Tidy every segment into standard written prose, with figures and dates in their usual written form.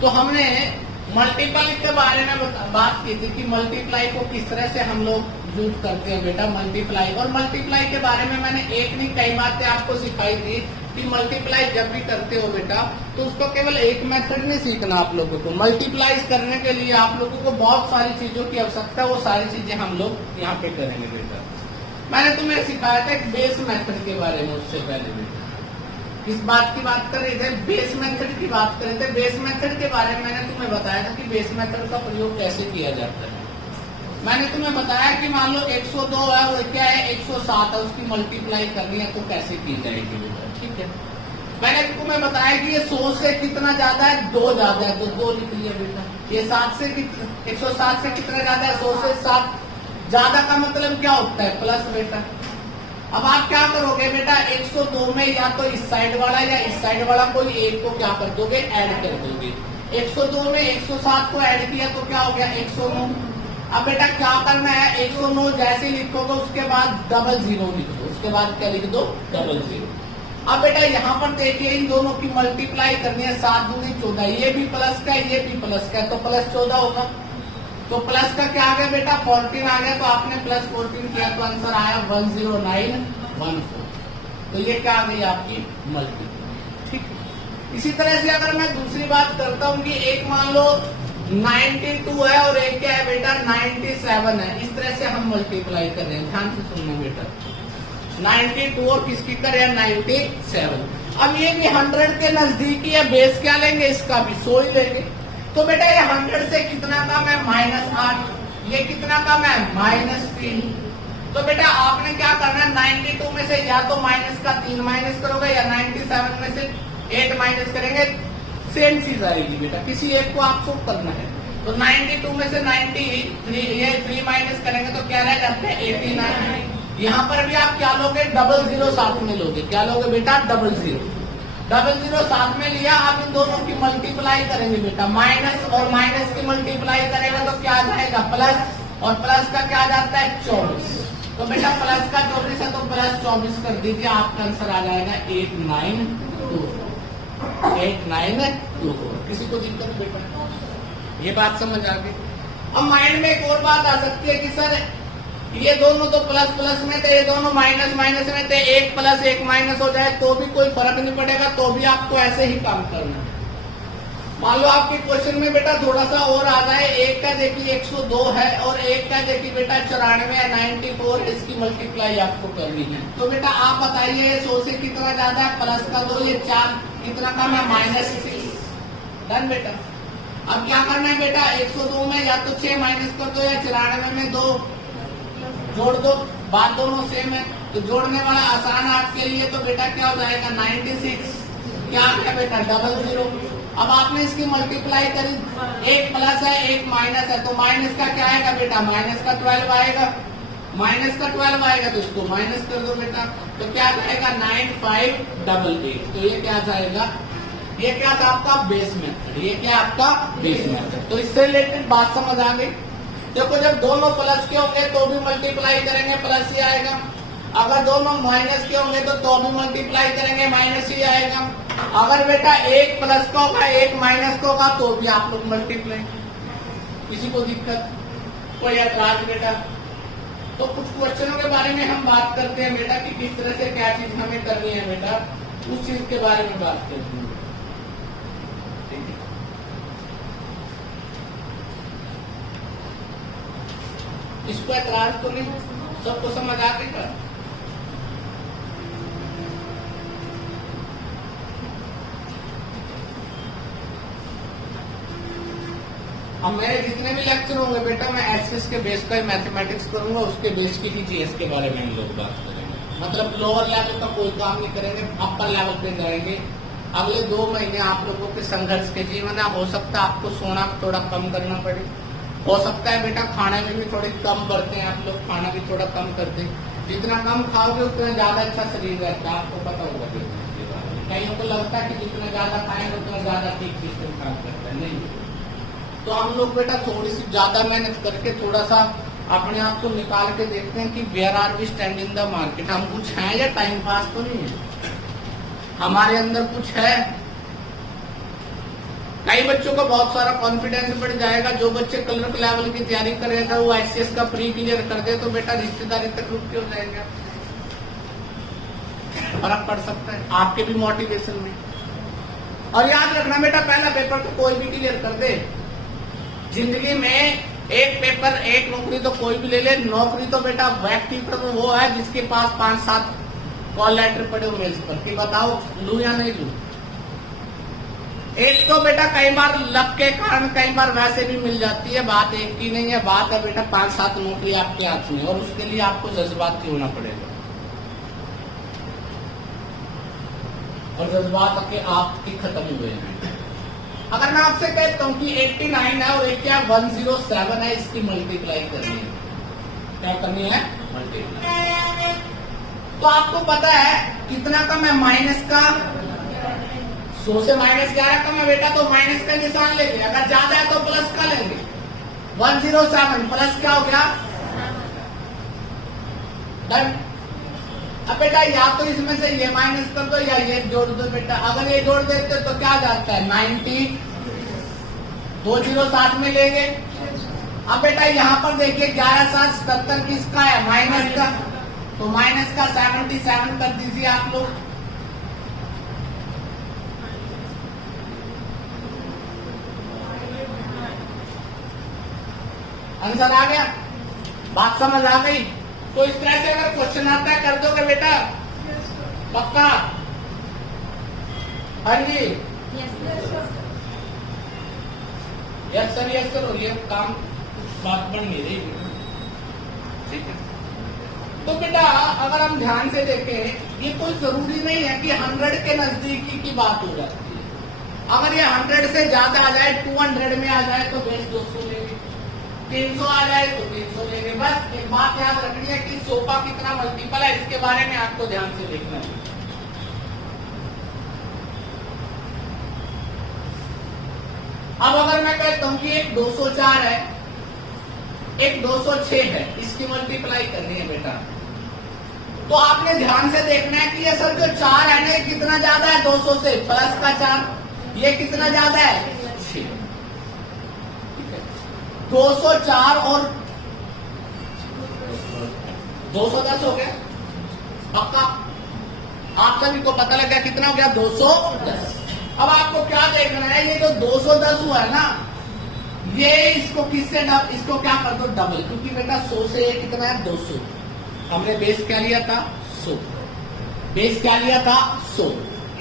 तो हमने मल्टीपल के बारे में बात की थी कि मल्टीप्लाई को किस तरह से हम लोग यूज करते हैं बेटा, मल्टीप्लाई। और मल्टीप्लाई के बारे में मैंने एक नहीं कई बातें आपको सिखाई थी कि मल्टीप्लाई जब भी करते हो बेटा तो उसको केवल एक मेथड नहीं सीखना आप लोगों को। मल्टीप्लाई करने के लिए आप लोगों को बहुत सारी चीजों की आवश्यकता है, वो सारी चीजें हम लोग यहाँ पे करेंगे बेटा। मैंने तुम्हें सिखाया था एक बेस मेथड के बारे में उससे पहले बेटा। किस बात की बात कर रहे थे? बेस मेथड की बात कर रहे थे। बेस मेथड के बारे में मैंने तुम्हें बताया था कि बेस मेथड का प्रयोग कैसे किया जाता है। मैंने तुम्हें बताया कि मान लो 102 है और क्या है 107 है, उसकी मल्टीप्लाई करनी है तो कैसे की जाएगी बेटा, ठीक है। मैंने तुम्हें बताया कि ये 100 से कितना ज्यादा है, 2 ज्यादा है तो 2 लिख लिया बेटा। ये 7 से 107 से कितना ज्यादा है, 100 से 7 ज्यादा का मतलब क्या होता है, प्लस बेटा। अब आप क्या करोगे बेटा, 102 में या तो इस साइड वाला या इस साइड वाला कोई एक को क्या कर दोगे, ऐड कर दोगे। 102 में 107 को ऐड किया तो क्या हो गया, 109। अब बेटा क्या करना है, 109 जैसे लिखोगे उसके बाद 00 लिख दो, उसके बाद क्या लिख दो, 00। अब बेटा यहाँ पर देखिए इन दोनों की मल्टीप्लाई करनी है, 7 दूनी 14, ये भी प्लस का ये भी प्लस का है तो प्लस 14 होगा। तो प्लस का क्या आ गया बेटा, 14 आ गया, तो आपने प्लस 14 किया तो आंसर आया 10914। तो ये क्या आ गई आपकी मल्टीप्लाई, ठीक है। इसी तरह से अगर मैं दूसरी बात करता हूँ कि एक मान लो 92 है और एक क्या है बेटा 97 है, इस तरह से हम मल्टीप्लाई कर रहे हैं, ध्यान से सुनना बेटा। 92 और किसकी करें 97। अब ये भी 100 के नजदीकी है, बेस क्या लेंगे इसका भी 100 ही लेंगे। तो बेटा ये 100 से कितना कम है, -8, ये कितना कम है, -3। तो बेटा आपने क्या करना है, 92 में से या तो माइनस का 3 माइनस करोगे या 97 में से 8 माइनस करेंगे, सेम चीज आएगी बेटा, किसी एक को आपको करना है। तो 92 में से 93 ये 3 माइनस करेंगे तो क्या रह जाते हैं 89। यहाँ पर भी आप क्या लोगे, 00 साथ में लोगे, क्या लोगे बेटा 00 साथ में लिया। अब इन दोनों की मल्टीप्लाई करेंगे बेटा, माइनस और माइनस की मल्टीप्लाई करेगा तो क्या आ जाएगा प्लस, और प्लस का क्या आ जाता है 24। तो बेटा प्लस का 24 है तो प्लस 24 कर दीजिए, आपका आंसर आ जाएगा 8924। किसी को दिक्कत बेटा, ये बात समझ आ गई। अब माइंड में एक और बात आ सकती है कि सर ये दोनों तो प्लस प्लस में थे, ये दोनों माइनस माइनस में थे, एक प्लस एक माइनस हो जाए तो भी कोई फर्क नहीं पड़ेगा, तो भी आपको ऐसे ही काम करना है। मान लो आपके क्वेश्चन में बेटा थोड़ा सा और आ जाए, एक का देखिए 102 है और एक का देखिए बेटा 94 है, 94, इसकी मल्टीप्लाई आपको करनी है। तो बेटा आप बताइए 100 से कितना ज्यादा है, प्लस का 2, ये 4 कितना कम है, -6। डन बेटा। अब क्या करना है बेटा, 102 में या तो 6 माइनस कर दो या 94 में 2 जोड़ दो, बात दोनों सेम है तो जोड़ने वाला आसान है आपके लिए। तो बेटा क्या हो जाएगा 96, क्या आ गया बेटा 00। अब आपने इसकी मल्टीप्लाई करी, एक प्लस है एक माइनस है, तो माइनस का क्या आएगा बेटा, माइनस का 12 आएगा, माइनस का 12 आएगा तो इसको माइनस कर दो बेटा, तो क्या जाएगा 9588। तो ये क्या जाएगा, ये क्या था आपका बेस मेथड, ये क्या आपका बेस मेथड। तो इससे रिलेटेड बात समझ आ गई। देखो जब दोनों प्लस के होंगे तो भी मल्टीप्लाई करेंगे प्लस ही आएगा, अगर दोनों माइनस के होंगे तो भी मल्टीप्लाई करेंगे माइनस ही आएगा। अगर बेटा एक प्लस का होगा एक माइनस का होगा तो भी आप लोग मल्टीप्लाई। किसी को दिक्कत, कोई ऐतराज बेटा? तो कुछ क्वेश्चनों के बारे में हम बात करते हैं बेटा कि किस तरह से क्या चीज हमें करनी है बेटा, उस चीज के बारे में बात करते हैं। इसको ऐतराज तो नहीं, सबको समझ आ गई का? अब मेरे जितने भी लेक्चर होंगे बेटा मैं एक्सेस के बेस का मैथमेटिक्स करूंगा, उसके बेस की ही जीएस के बारे में हम लोग बात करेंगे। मतलब लोअर लेवल का कोई काम नहीं करेंगे, अपर लेवल पे जाएंगे। अगले 2 महीने आप लोगों के संघर्ष के जीवन है, हो सकता है आपको सोना थोड़ा कम करना पड़े, हो सकता है बेटा खाने में भी थोड़ी कम बढ़ते हैं आप लोग, खाना भी थोड़ा कम कर दें। जितना कम खाओगे उतना ज्यादा अच्छा शरीर रहता है, आपको पता होगा। कईयों को लगता है कि जितना ज्यादा खाएंगे उतना ज्यादा ठीक सिस्टम काम करता है, नहीं। तो हम लोग बेटा थोड़ी सी ज्यादा मेहनत करके थोड़ा सा अपने आप को निकाल के देखते हैं कि where are we stand in the market. हम कुछ हैं या टाइम पास तो नहीं है, हमारे अंदर कुछ है। कई कई बच्चों को बहुत सारा कॉन्फिडेंस बढ़ जाएगा। जो बच्चे क्लर्क लेवल की तैयारी कर रहे थे वो एचसीएस का प्री क्लियर कर दे तो बेटा रिश्तेदारी तक रुक के हो जाएगा, फर्क पड़ सकता है आपके भी मोटिवेशन में। और याद रखना बेटा, पहला पेपर तो कोई भी क्लियर कर दे। जिंदगी में एक पेपर एक नौकरी तो कोई भी ले ले, नौकरी तो बेटा व्यक्ति पर वो है जिसके पास 5-7 कॉल लेटर पड़े हुए मेज पर कि बताओ लू या नहीं लू। एक तो बेटा कई बार लक के कारण कई बार वैसे भी मिल जाती है, बात एक की नहीं है, बात है बेटा 5-7 नौकरी आपके हाथ में, और उसके लिए आपको जज्बाती होना पड़ेगा। और जज्बात के आपकी खत्म हुए हैं। अगर मैं आपसे कहता हूं कि 89 है और एक क्या 107 है, इसकी मल्टीप्लाई करनी है, क्या करनी है? मल्टीप्लाई। तो आपको पता है कितना कम है? माइनस का 100 से -11 कम है बेटा, तो माइनस का निशान लेंगे। अगर ज्यादा है तो प्लस का लेंगे। 107 प्लस क्या हो गया? डन। अब बेटा या तो इसमें से ये माइनस कर दो या ये जोड़ दो बेटा। अगर ये जोड़ देते तो क्या जाता है? 90, 2 0 साथ में लेंगे। अब बेटा यहाँ पर देखिए 11 7 77 किसका है? माइनस का, तो माइनस का 77 कर दीजिए आप लोग। आंसर आ गया? बात समझ आ गई? तो इस तरह से अगर क्वेश्चन आता है कर दोगे बेटा? पक्का? हाँ जी, यस सर, और ये काम बात बन नहीं रही, ठीक है। तो बेटा अगर हम ध्यान से देखें, ये कोई जरूरी नहीं है कि 100 के नजदीकी की बात हो जाती है। अगर ये 100 से ज्यादा आ जाए, 200 में आ जाए तो बेस 200 लेंगे, 300 आ जाए तो 300 लेंगे। बस एक बात याद रखनी है कि 100 का कितना मल्टीपल है, इसके बारे में आपको ध्यान से देखना है। अब अगर मैं कहता हूं कि एक 204 है, एक 206 है, इसकी मल्टीप्लाई करनी है बेटा, तो आपने ध्यान से देखना है कि ये सर जो 4 है ना, ये कितना ज्यादा है 200 से? प्लस का 4। ये कितना ज्यादा है? 6। 204 और 210 हो गया पक्का? आप सभी को पता लग गया कितना हो गया? 210। अब आपको क्या देखना है, ये जो 210 हुआ है ना, ये इसको किससे इसको क्या कर दो? डबल, क्योंकि बेटा 100 से ये कितना है? 200। हमने बेस क्या लिया था? 100। बेस क्या लिया था? 100।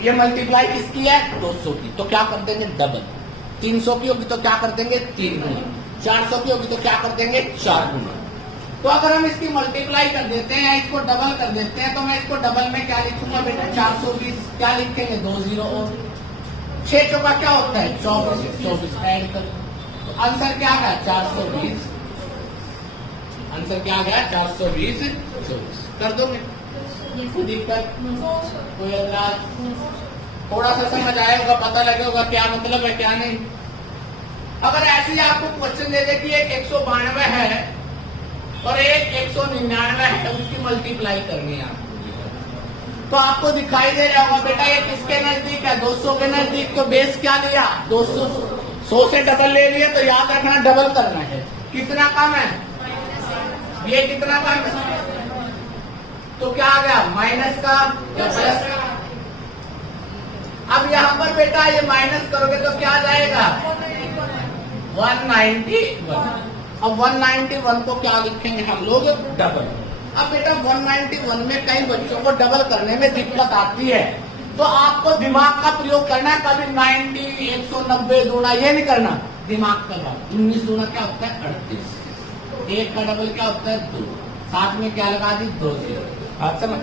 ये मल्टीप्लाई किसकी है? 200 की, तो क्या कर देंगे? डबल। 300 की होगी तो क्या कर देंगे? 3 गुना। 400 की होगी तो क्या कर देंगे? 4 गुना। तो अगर हम इसकी मल्टीप्लाई कर देते हैं या इसको डबल कर देते हैं, तो मैं इसको डबल में क्या लिखूंगा बेटा? 420। क्या लिखेंगे? 2 0 और 6 चौका क्या होता है? 24 ऐड कर, तो आंसर क्या आ गया? 420। आंसर क्या आ गया? 420 24। कर दोगे? कोई दिक्कत? कोई एतराज? थोड़ा सा समझ आया होगा, पता लगे होगा क्या मतलब है क्या नहीं। अगर ऐसे ही आपको क्वेश्चन दे दे कि एक 192 है और एक 199 है, उसकी मल्टीप्लाई करनी है आपको, तो आपको दिखाई दे रहा होगा बेटा ये किसके नजदीक है? 200 के नजदीक। तो बेस क्या लिया? 200। 100 से डबल ले लिया, तो याद रखना डबल करना है। कितना कम है? ये कितना कम है? तो क्या आ गया? माइनस का या प्लस का? अब यहाँ पर बेटा ये माइनस करोगे तो क्या जाएगा? 191। अब 191 को क्या लिखेंगे हम लोग? डबल। अब बेटा 191 में कई बच्चों को डबल करने में दिक्कत आती है, तो आपको दिमाग का प्रयोग करना है। कभी 90, 190 दूना ये नहीं करना, दिमाग का बात। 19 दूना क्या होता है? 38। 1 का डबल क्या होता है? 2। साथ में क्या लगा दी? 2 0। बात समझ?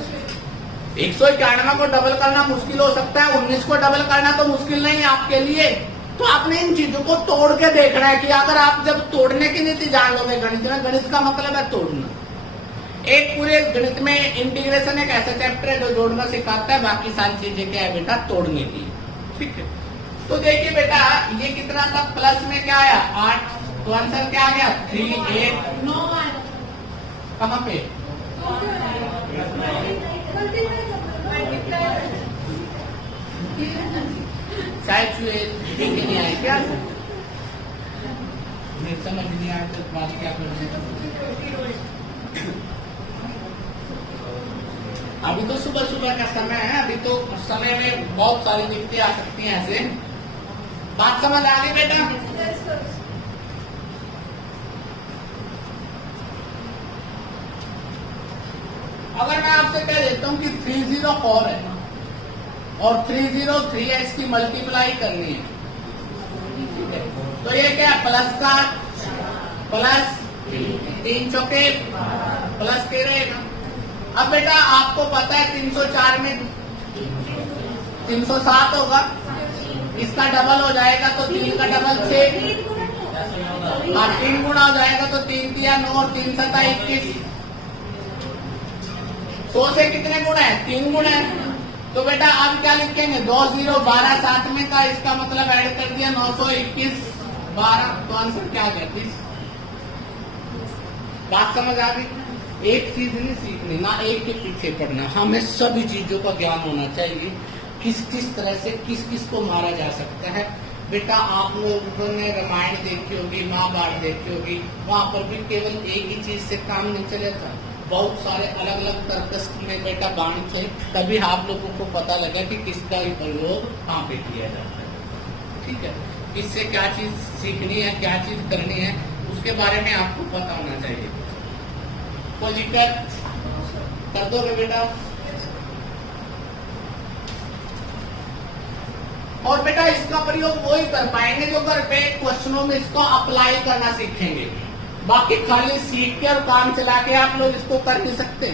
191 को डबल करना मुश्किल हो सकता है, 19 को डबल करना तो मुश्किल नहीं है आपके लिए। तो आपने इन चीजों को तोड़ के देखना है कि अगर आप जब तोड़ने की नीति जान लोगे गणित में, गणित का मतलब है तोड़ना। एक पूरे गणित में इंटीग्रेशन एक ऐसा चैप्टर है जो जोड़ना सिखाता है, बाकी सारी चीजें क्या है बेटा? तोड़ने की। ठीक है, तो देखिए बेटा ये कितना था? प्लस में क्या आया? 8। तो आंसर क्या आ गया? 3 8 9। कहाँ पे? चाय चुए नहीं आए क्या? नहीं समझ नहीं आया तो बात क्या करते? अभी तो सुबह सुबह का समय है, अभी तो समय में बहुत सारी दिक्कतें आ सकती हैं। ऐसे बात समझ आ गई बेटा? अगर मैं आपसे कह देता हूँ कि 304 है और 303 है, इसकी मल्टीप्लाई करनी है, तो ये क्या है? प्लस का प्लस 3 चौके प्लस के रहेगा। अब बेटा आपको पता है 304 में 307 होगा, इसका डबल हो जाएगा तो 3 का डबल 6, 3 गुना हो जाएगा तो 3 तिया 9 और 3 सता 21। 100 से कितने गुना है? 3 गुना है। तो बेटा अब क्या लिखेंगे? 2 0 12 7 में का, इसका मतलब ऐड कर दिया 921 12, तो आंसर क्या आ गया? 30। बात समझ आ गई? एक चीज नहीं सीखनी, ना एक के पीछे पढ़ना, हमें सभी चीजों का ज्ञान होना चाहिए। किस किस तरह से किस किस को मारा जा सकता है। बेटा आप लोगों ने रामायण देखी होगी, महाभारत देखी होगी, वहां पर भी केवल एक ही चीज से काम नहीं चलेगा, बहुत सारे अलग अलग तर्कस में बेटा बाण थे, तभी आप लोगों को पता लगा कि किसका प्रयोग कहाँ पे किया जाता है। ठीक है, किससे क्या चीज सीखनी है, क्या चीज करनी है, उसके बारे में आपको पता होना चाहिए। कोई दिक्कत कर दो बेटा। और बेटा इसका प्रयोग वही कर पाएंगे जो घर पे क्वेश्चनों में इसको अप्लाई करना सीखेंगे, बाकी खाली सीख के और काम चला के आप लोग इसको कर नहीं सकते।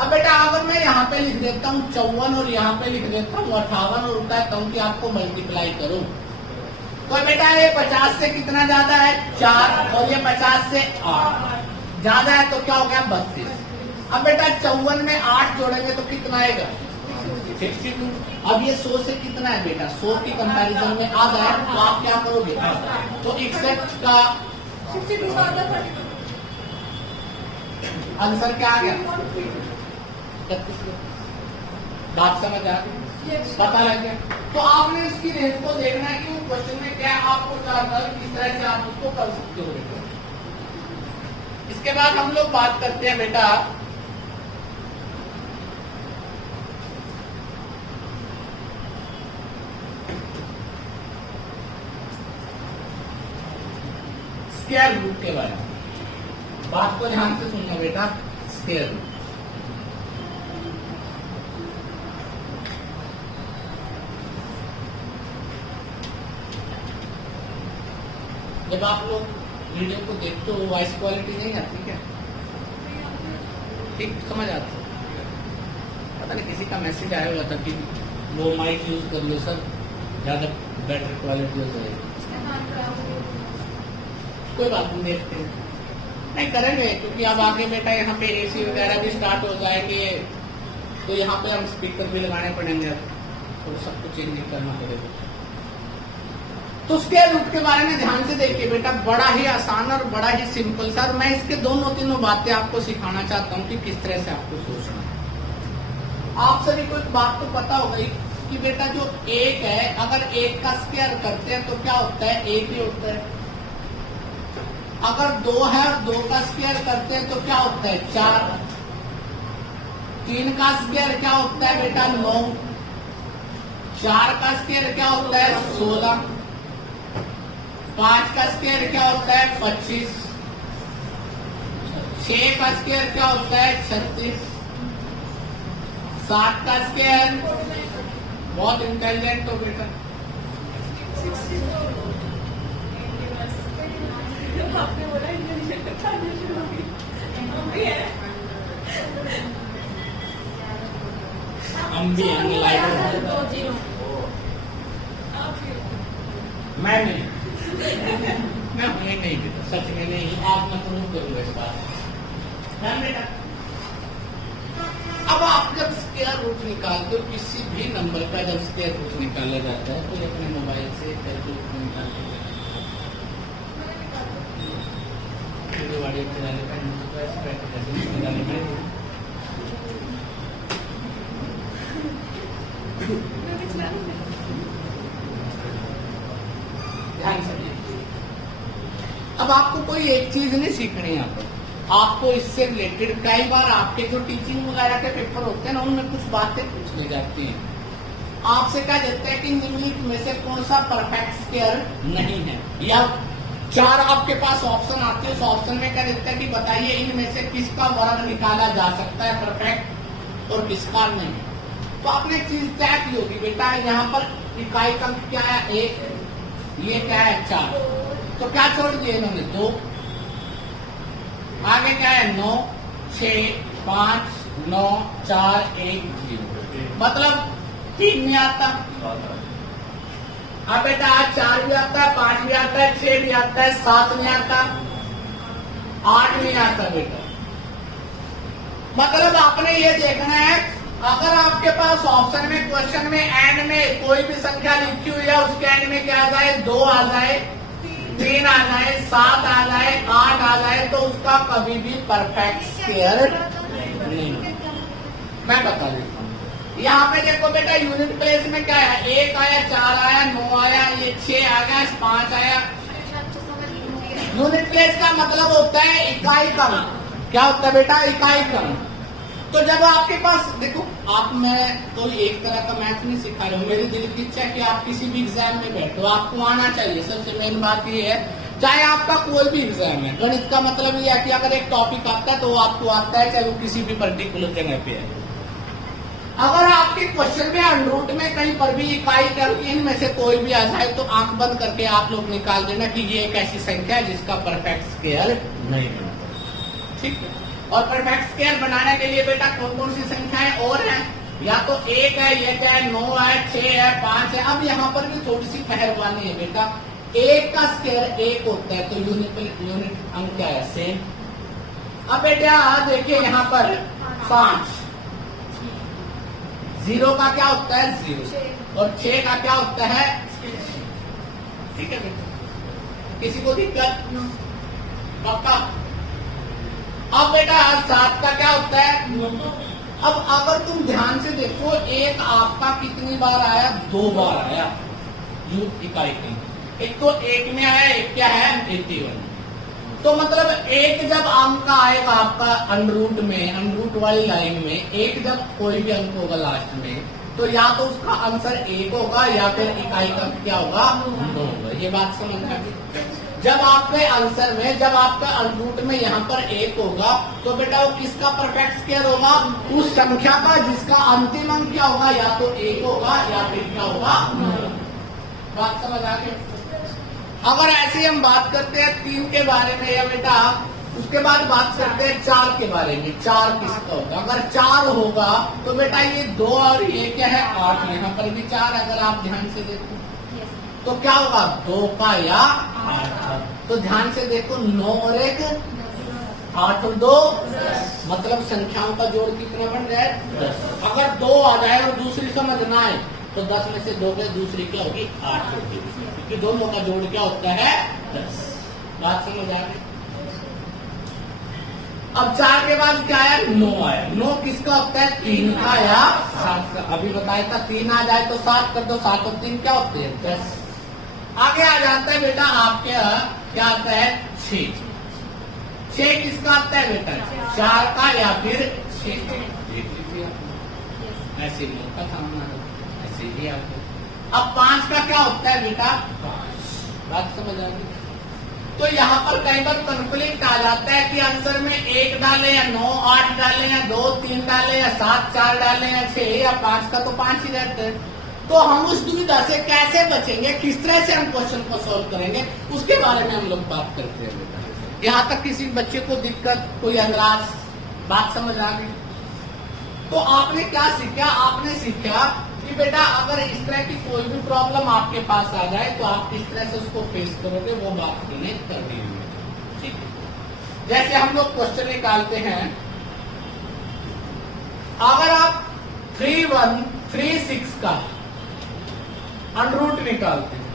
अब बेटा अगर मैं यहाँ पे लिख देता हूँ 54 और यहाँ पे लिख देता हूँ 58 और उल्टा कहूँ कि आपको मल्टीप्लाई करूं, तो बेटा ये 50 से कितना ज्यादा है? 4, और ये 50 से 8 ज्यादा है, तो क्या हो गया? 32। अब बेटा 54 में 8 जोड़ेंगे तो कितना आएगा? 62। अब ये 100 से कितना है बेटा? 100 की कंपैरिजन में आधा है, तो आप क्या करोगे? तो 61 का आंसर क्या आ गया? 32। बात समझ आ गई? पता लग गया? तो आपने इसकी रेंज को देखना है कि वो क्वेश्चन में क्या आपको जानना, किस तरह से आप उसको कर सकते हो बेटा। इसके बाद हम लोग बात करते हैं बेटा स्क्वायर रूट के बारे में। बात को ध्यान से सुनना बेटा। स्क्वायर रूट, जब आप लोग वीडियो को देखते हो वॉइस क्वालिटी नहीं आती क्या? ठीक समझ आती? पता नहीं किसी का मैसेज आया हुआ था कि वो माइक यूज कर लो सर, ज्यादा बेटर क्वालिटी हो जाएगी। कोई बात नहीं, देखते हैं। नहीं करेंगे क्योंकि अब आगे बेटा यहाँ पे एसी वगैरह भी स्टार्ट हो जाएंगे, तो यहाँ पे हम स्पीकर भी लगाने पड़ेंगे, तो सब कुछ चेंज करना पड़ेगा। तो स्क्वायर रूट के बारे में ध्यान से देखिए बेटा, बड़ा ही आसान और बड़ा ही सिंपल सा। और मैं इसके दोनों तीनों बातें आपको सिखाना चाहता हूँ कि किस तरह से आपको सोचना है। आप सभी को एक बात तो पता होगी कि बेटा जो 1 है, अगर 1 का स्क्वायर करते हैं तो क्या होता है? 1 ही होता है। अगर 2 है और 2 का स्क्वायर करते हैं तो क्या होता है? 4। 3 का स्क्वायर क्या होता है बेटा? 9। 4 का स्क्वायर क्या होता है? 16। 5 का स्क्वायर क्या होता है? 25। 6 का स्क्वायर क्या होता है? 36। 7 का स्क्वायर, बहुत इंटेलिजेंट हो बेटा, आपने बोला हम भी मैं नहीं, मैं नहीं बेटा, सच में नहीं। आज मैं प्रूव करूंगा इस बात है बेटा। अब आप जब स्क्वायर रूट निकालते हो किसी भी नंबर का, जब स्क्वायर रूट निकाला जाता है तो अपने मोबाइल से कैलकुलेटर निकालते हैं। अब आपको कोई एक चीज नहीं सीखनी यहाँ पर, आपको इससे रिलेटेड कई बार आपके जो टीचिंग वगैरह के पेपर होते हैं ना, उनमें कुछ बातें पूछ ली जाती हैं। आपसे क्या देते हैं कि निम्नलिखित में से कौन सा परफेक्ट स्क्वायर नहीं है, या 4 आपके पास ऑप्शन आते हैं, उस ऑप्शन में क्या देते हैं कि बताइए इनमें से किसका वर्ग निकाला जा सकता है परफेक्ट और किसका नहीं। तो आपने एक चीज तय की होगी बेटा, यहाँ पर इकाई का क्या है 1, ये क्या है 4, तो क्या छोड़ दिए इन्होंने 2, आगे क्या है 9, 6, 5, 9, 4, 1, 0, मतलब 3 नहीं आता। अब बेटा 4 भी आता है, 5 भी आता है, 6 भी आता है, 7 नहीं आता, 8 नहीं आता बेटा। मतलब आपने ये देखना है, अगर आपके पास ऑप्शन में क्वेश्चन में एंड में कोई भी संख्या लिखी हुई है, उसके एंड में क्या आ जाए 2 आ जाए, 3 आ जाए, 7 आ जाए, 8 आ जाए, तो उसका कभी भी परफेक्ट स्क्वायर नहीं। मैं बता देता हूँ, यहाँ पे देखो बेटा यूनिट प्लेस में क्या है, 1 आया, 4 आया, 9 आया, ये 6 आ गया, 5 आया। यूनिट प्लेस का मतलब होता है इकाई क्रम। क्या होता है बेटा, इकाई क्रम। तो जब आपके पास देखो, आप मैं तो एक तरह का मैथ नहीं सिखा रहा हूँ, मेरी दिल की इच्छा है कि आप किसी भी एग्जाम में बैठो, आपको आना चाहिए। सबसे मेन बात ये है, चाहे आपका कोई भी एग्जाम है, गणित का मतलब ये है कि अगर एक टॉपिक आता है तो वो आपको आता है, चाहे वो किसी भी पर्टिकुलर जगह पे है। अगर आपके क्वेश्चन में अंडरूट में कहीं पर भी इकाई क्रम इनमें से कोई भी आ जाए, तो आंख बंद करके आप लोग निकाल देना कि ये एक ऐसी संख्या है जिसका परफेक्ट स्क्वायर नहीं बनता। ठीक है, और परफेक्ट स्क्वायर बनाने के लिए बेटा कौन कौन सी संख्याएं और हैं, या तो 1 है, ये क्या है 9 है, 6 है, 5 है। अब यहाँ पर भी थोड़ी सी मेहरबानी है बेटा, 1 का स्क्वायर 1 होता है, तो यूनिट अंक क्या है सेम। अब बेटा देखिए यहाँ पर 5, 0 का क्या होता है 0, और 6 का क्या होता है। ठीक है बेटा, किसी को दिक्कत पक्का। अब बेटा 7 का क्या होता है। अब अगर तुम ध्यान से देखो, 1 आपका कितनी बार आया, 2 बार आया इकाई की। एक तो 1 में आया, एक क्या है 81। तो मतलब 1 जब अंक आएगा आपका अंडरूट में, अंडरूट वाली लाइन में 1 जब कोई भी अंक होगा लास्ट में, तो या तो उसका आंसर 1 होगा या फिर इकाई का क्या होगा 2 होगा। ये बात समझ आ गई। जब आपके आंसर में, जब आपका अंडरूट में यहाँ पर 1 होगा, तो बेटा वो किसका परफेक्ट स्क्वायर होगा, उस संख्या का जिसका अंतिम अंक क्या होगा, या तो 1 होगा या फिर क्या होगा। बात समझ आ गई। अगर ऐसे हम बात करते हैं 3 के बारे में, या बेटा उसके बाद बात करते हैं 4 के बारे में। 4 किसका होगा, अगर 4 होगा तो बेटा ये 2 और ये क्या है 8, यहाँ पर भी 4। अगर आप ध्यान से देखो तो क्या होगा 2 का या 8। तो ध्यान से देखो 9 और 1 8 और 2, मतलब संख्याओं का जोड़ कितना बन रहा है 10। अगर 2 आ जाए और दूसरी समझ ना आए, तो 10 में से 2 गए, दूसरी क्या होगी 8 होगी, क्योंकि दोनों का जोड़ क्या होता है 10। बात समझ आ गई। अब 4 के बाद क्या आया 9 आया। 9 किसका होता है 3 का या 7 का। अभी बताया था 3 आ जाए तो 7 कर दो, 7 और 3 क्या होते हैं 10। आगे आ जाता है बेटा आपके क्या आता है 6। 6 किसका आता है बेटा 4 का या फिर 6 का। देख लीजिए ऐसे मौका सामना ऐसे ही आता। अब 5 का क्या होता है बेटा 5। बात समझ आ गई। तो यहाँ पर कई बार कंफ्लिक्ट आ जाता है कि आंसर में 1 डालें या 9 8 डालें या 2 3 डालें या 7 4 डालें या 6 या 5 का तो 5 ही रहते हैं। तो हम उस दुविधा से कैसे बचेंगे, किस तरह से हम क्वेश्चन को सोल्व करेंगे, उसके बारे में हम लोग बात करते हैं। यहाँ तक किसी बच्चे को दिक्कत, कोई अंदराज, बात समझ आ गई। तो आपने क्या सीखा, आपने सीखा कि बेटा अगर इस तरह की कोई भी प्रॉब्लम आपके पास आ जाए तो आप किस तरह से उसको फेस करोगे, वो बात हमने कर दी है। ठीक है, जैसे हम लोग क्वेश्चन निकालते हैं, अगर आप 3136 का अंडरूट निकालते हैं,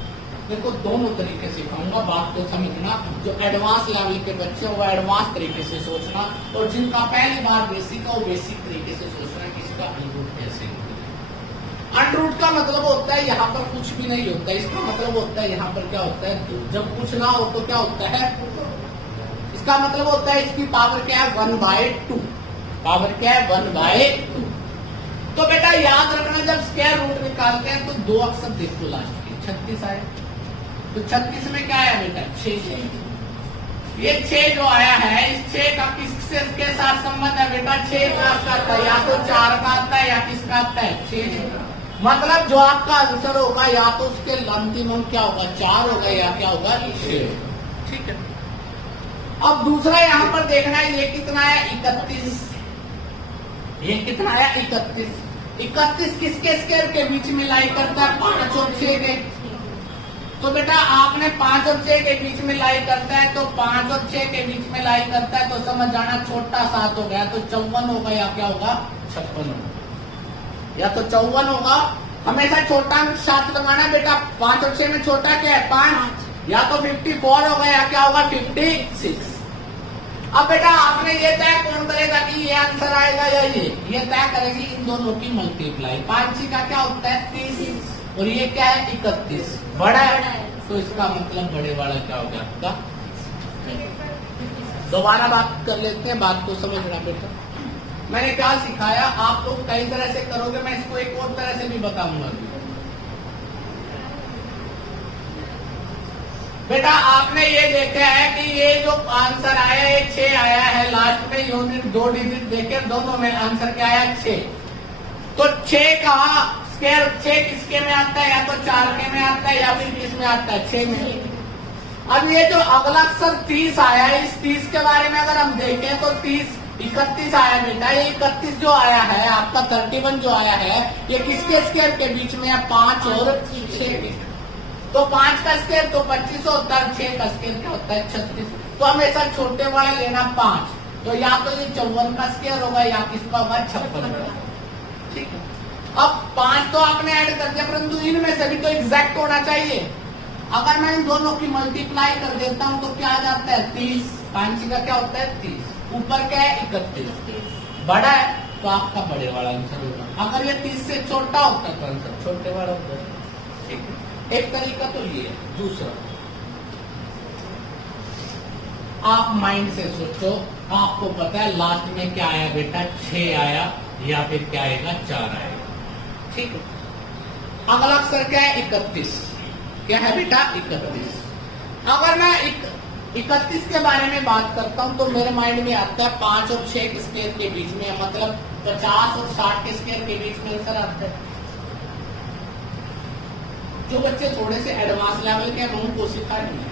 देखो दोनों तरीके से सिखाऊंगा, बात को समझना। जो एडवांस लेवल के बच्चे वो एडवांस तरीके से सोचना, और जिनका पहली बार बेसिक है वो बेसिक तरीके से सोचना कि इसका अंडरूट कैसे। अंडर रूट का मतलब होता है यहाँ पर कुछ भी नहीं होता है, इसका मतलब होता है यहाँ पर क्या होता है 2। जब कुछ ना हो तो क्या होता है, इसका मतलब होता है इसकी पावर क्या है 1/2। पावर क्या है 1/2। तो बेटा याद रखना जब स्क्वायर रूट निकालते हैं तो 2 अक्षर देखो लास्ट के 36 आए, तो 36 में क्या आया बेटा 6। ये 6 जो आया है, इस 6 का किसके साथ संबंध है बेटा, 6 का आता है, या तो 4 का आता है या किसका आता है 6। मतलब जो आपका आंसर होगा या तो उसके अंतिम अंक क्या होगा 4 होगा या क्या होगा 6। ठीक है। अब दूसरा यहाँ पर देखना है, ये कितना है 31। ये कितना है 31। 31 किसके स्क्वायर के बीच में लाई करता है 5 और 6 के। तो बेटा आपने 5 और 6 के बीच में लाई करता है, तो 5 और 6 के बीच में लाई करता है, तो समझ जाना छोटा 7 हो गया, तो 54 होगा या क्या होगा 56 होगा, या तो 54 होगा। हमेशा छोटा 7 लगाना बेटा, 5 और 6 में छोटा क्या है 5, या तो 54 होगा या क्या होगा 56। अब बेटा आपने ये तय कौन करेगा कि ये आंसर आएगा या ये तय करेगी इन दोनों की मल्टीप्लाई। 5 का क्या होता है 30 और ये क्या है 31, बड़ा है, तो इसका मतलब बड़े वाला क्या हो गया आपका। दोबारा बात कर लेते हैं, बात को समझना बेटा। मैंने क्या सिखाया, आप लोग कई तरह से करोगे, मैं इसको एक और तरह से भी बताऊंगा। बेटा आपने ये देखा है कि ये जो आंसर आया है 6 आया है, लास्ट में यूनिट 2 डिजिट देखे, दोनों में आंसर क्या आया 6। तो 6 का स्क्वायर 6 किसके में आता है, या तो 4 के में आता है या फिर किस में आता है 6 में। अब ये जो अगला अक्षर 30 आया है, इस 30 के बारे में अगर हम देखें तो 31 आया बेटा। ये 31 जो आया है आपका 31 जो आया है, ये किसके स्क्वायर के बीच में है 5 और 6 के। तो 5 का स्क्वायर तो 25 होता है, 6 का स्क्वायर क्या होता है 36। तो हमेशा छोटे वाला लेना 5, तो या तो ये 54 का स्क्वायर होगा या किसका होगा 56 का। ठीक है। अब 5 तो आपने ऐड कर दिया, परंतु इनमें से भी तो एग्जैक्ट होना चाहिए। अगर मैं इन दोनों की मल्टीप्लाई कर देता हूं तो क्या आ जाता है 30। 5 का क्या होता है 30, ऊपर क्या है 31, बड़ा है तो आपका बड़े वाला आंसर होगा। अगर ये 30 से छोटा होता तो आंसर छोटे वाला होगा। ठीक है, एक तरीका तो ये है। दूसरा, आप माइंड से सोचो, आपको पता है लास्ट में क्या आया बेटा 6 आया या फिर क्या आएगा 4 आएगा। ठीक है। अगला अक्षर क्या है 31। क्या है बेटा 31। अगर मैं 31 के बारे में बात करता हूं तो मेरे माइंड में आता है 5 और 6 के स्क्वायर के बीच में, मतलब 50 और 60 के स्क्वायर के बीच में आंसर आता है। जो बच्चे थोड़े से एडवांस लेवल के हैं उनको सिखा नहीं है।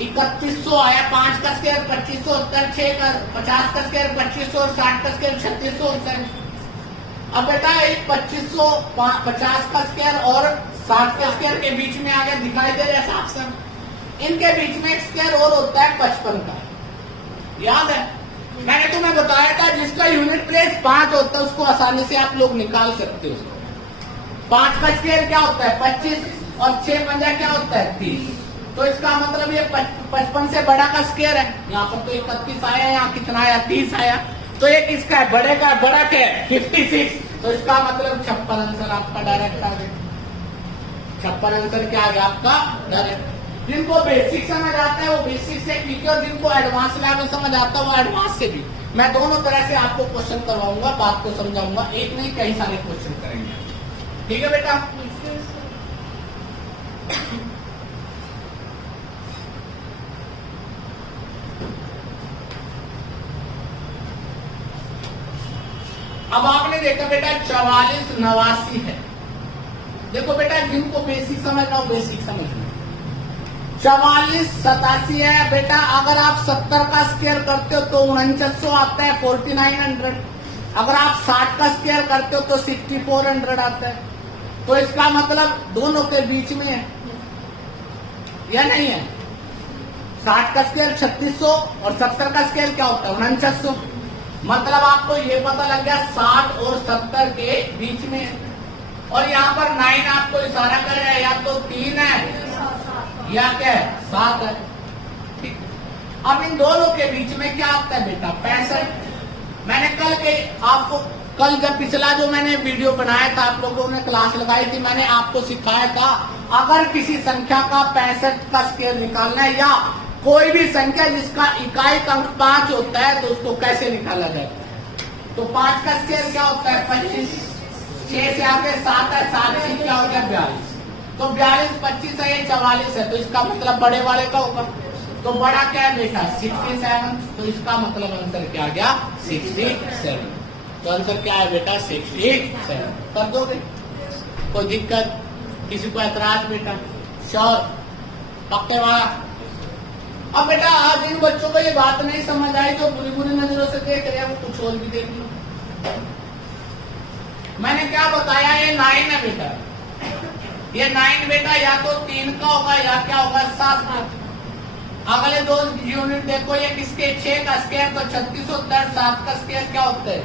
3100 आया, 5 का स्क्वायर 2570, 6 का 50 का स्क्वायर 2500 और 60 का स्क्वायर 3600 होता है। अब बेटा एक 2500 50 का स्क्वायर और 60 का स्क्वायर के बीच में आ गया, दिखाई दे रहा है साफ साफ। इनके बीच में एक स्क्वायर और होता है 55 का, याद है मैंने तुम्हें बताया था जिसका यूनिट प्लेस 5 होता है उसको आसानी से आप लोग निकाल सकते हो। 5 का स्क्वायर क्या होता है 25 और 6 पंजा क्या होता है 30। तो इसका मतलब ये 55 से बड़ा का स्क्वायर है। यहाँ पर तो 31 आया, यहाँ कितना आया 30 आया, तो ये किसका है बड़े का, बड़ा क्या है 56। तो इसका मतलब 56 आंसर आपका डायरेक्ट आ गया। 56 आंसर क्या आ गया आपका डायरेक्ट। जिनको बेसिक समझ आता है वो बेसिक से ठीक है, और जिनको एडवांस लेवल समझ आता है वो एडवांस से भी। मैं दोनों तरह से आपको क्वेश्चन करवाऊंगा, बात को समझाऊंगा, एक नहीं कई सारे क्वेश्चन करेंगे। ठीक है बेटा। अब आपने देखा बेटा 44 89 है। देखो बेटा जिनको बेसिक समझना हो बेसिक समझना। 44 87 है बेटा। अगर आप 70 का स्क्वायर करते हो तो 4900 आता है 4900। अगर आप 60 का स्क्वायर करते हो तो 6400 आता है। तो इसका मतलब दोनों के बीच में है या नहीं है। 60 का स्क्वायर 3600 और 70 का स्क्वायर क्या होता है 4900। मतलब आपको ये पता लग गया 60 और 70 के बीच में। और यहाँ पर 9 आपको इशारा कर रहा है, या तो 3 है या क्या है 7 है। ठीक। अब इन दोनों के बीच में क्या आता है बेटा 65। मैंने कल के आपको कल जब पिछला जो मैंने वीडियो बनाया था, आप लोगों ने क्लास लगाई थी, मैंने आपको सिखाया था अगर किसी संख्या का 65 का स्क्वायर निकालना है या कोई भी संख्या जिसका इकाई अंक 5 होता है तो उसको कैसे निकाला जाता है। तो 5 का स्क्वायर क्या होता है 25, 6 से आगे 7 है, 7 से क्या हो गया 42, तो 42 25 है, ये 44 है, तो इसका मतलब बड़े वाले का होगा। तो बड़ा क्या है बेटा 67, तो इसका मतलब आंसर क्या आ गया 67। तो आंसर क्या है बेटा 67। कर दोगे? कोई दिक्कत, किसी को ऐतराज बेटा? श्योर, पक्के वाला? अब बेटा आज इन बच्चों को ये बात नहीं समझ आई तो बुरी बुरी नजरों से देख रहे हैं, वो कुछ और भी देख लो। मैंने क्या बताया, ये 9 है बेटा, ये 9 बेटा या तो 3 का होगा या क्या होगा 7 का। अगले 2 यूनिट देखो, ये किसके 6 का स्क्वायर तो 36 होता है, 7 का स्क्वायर क्या होता है।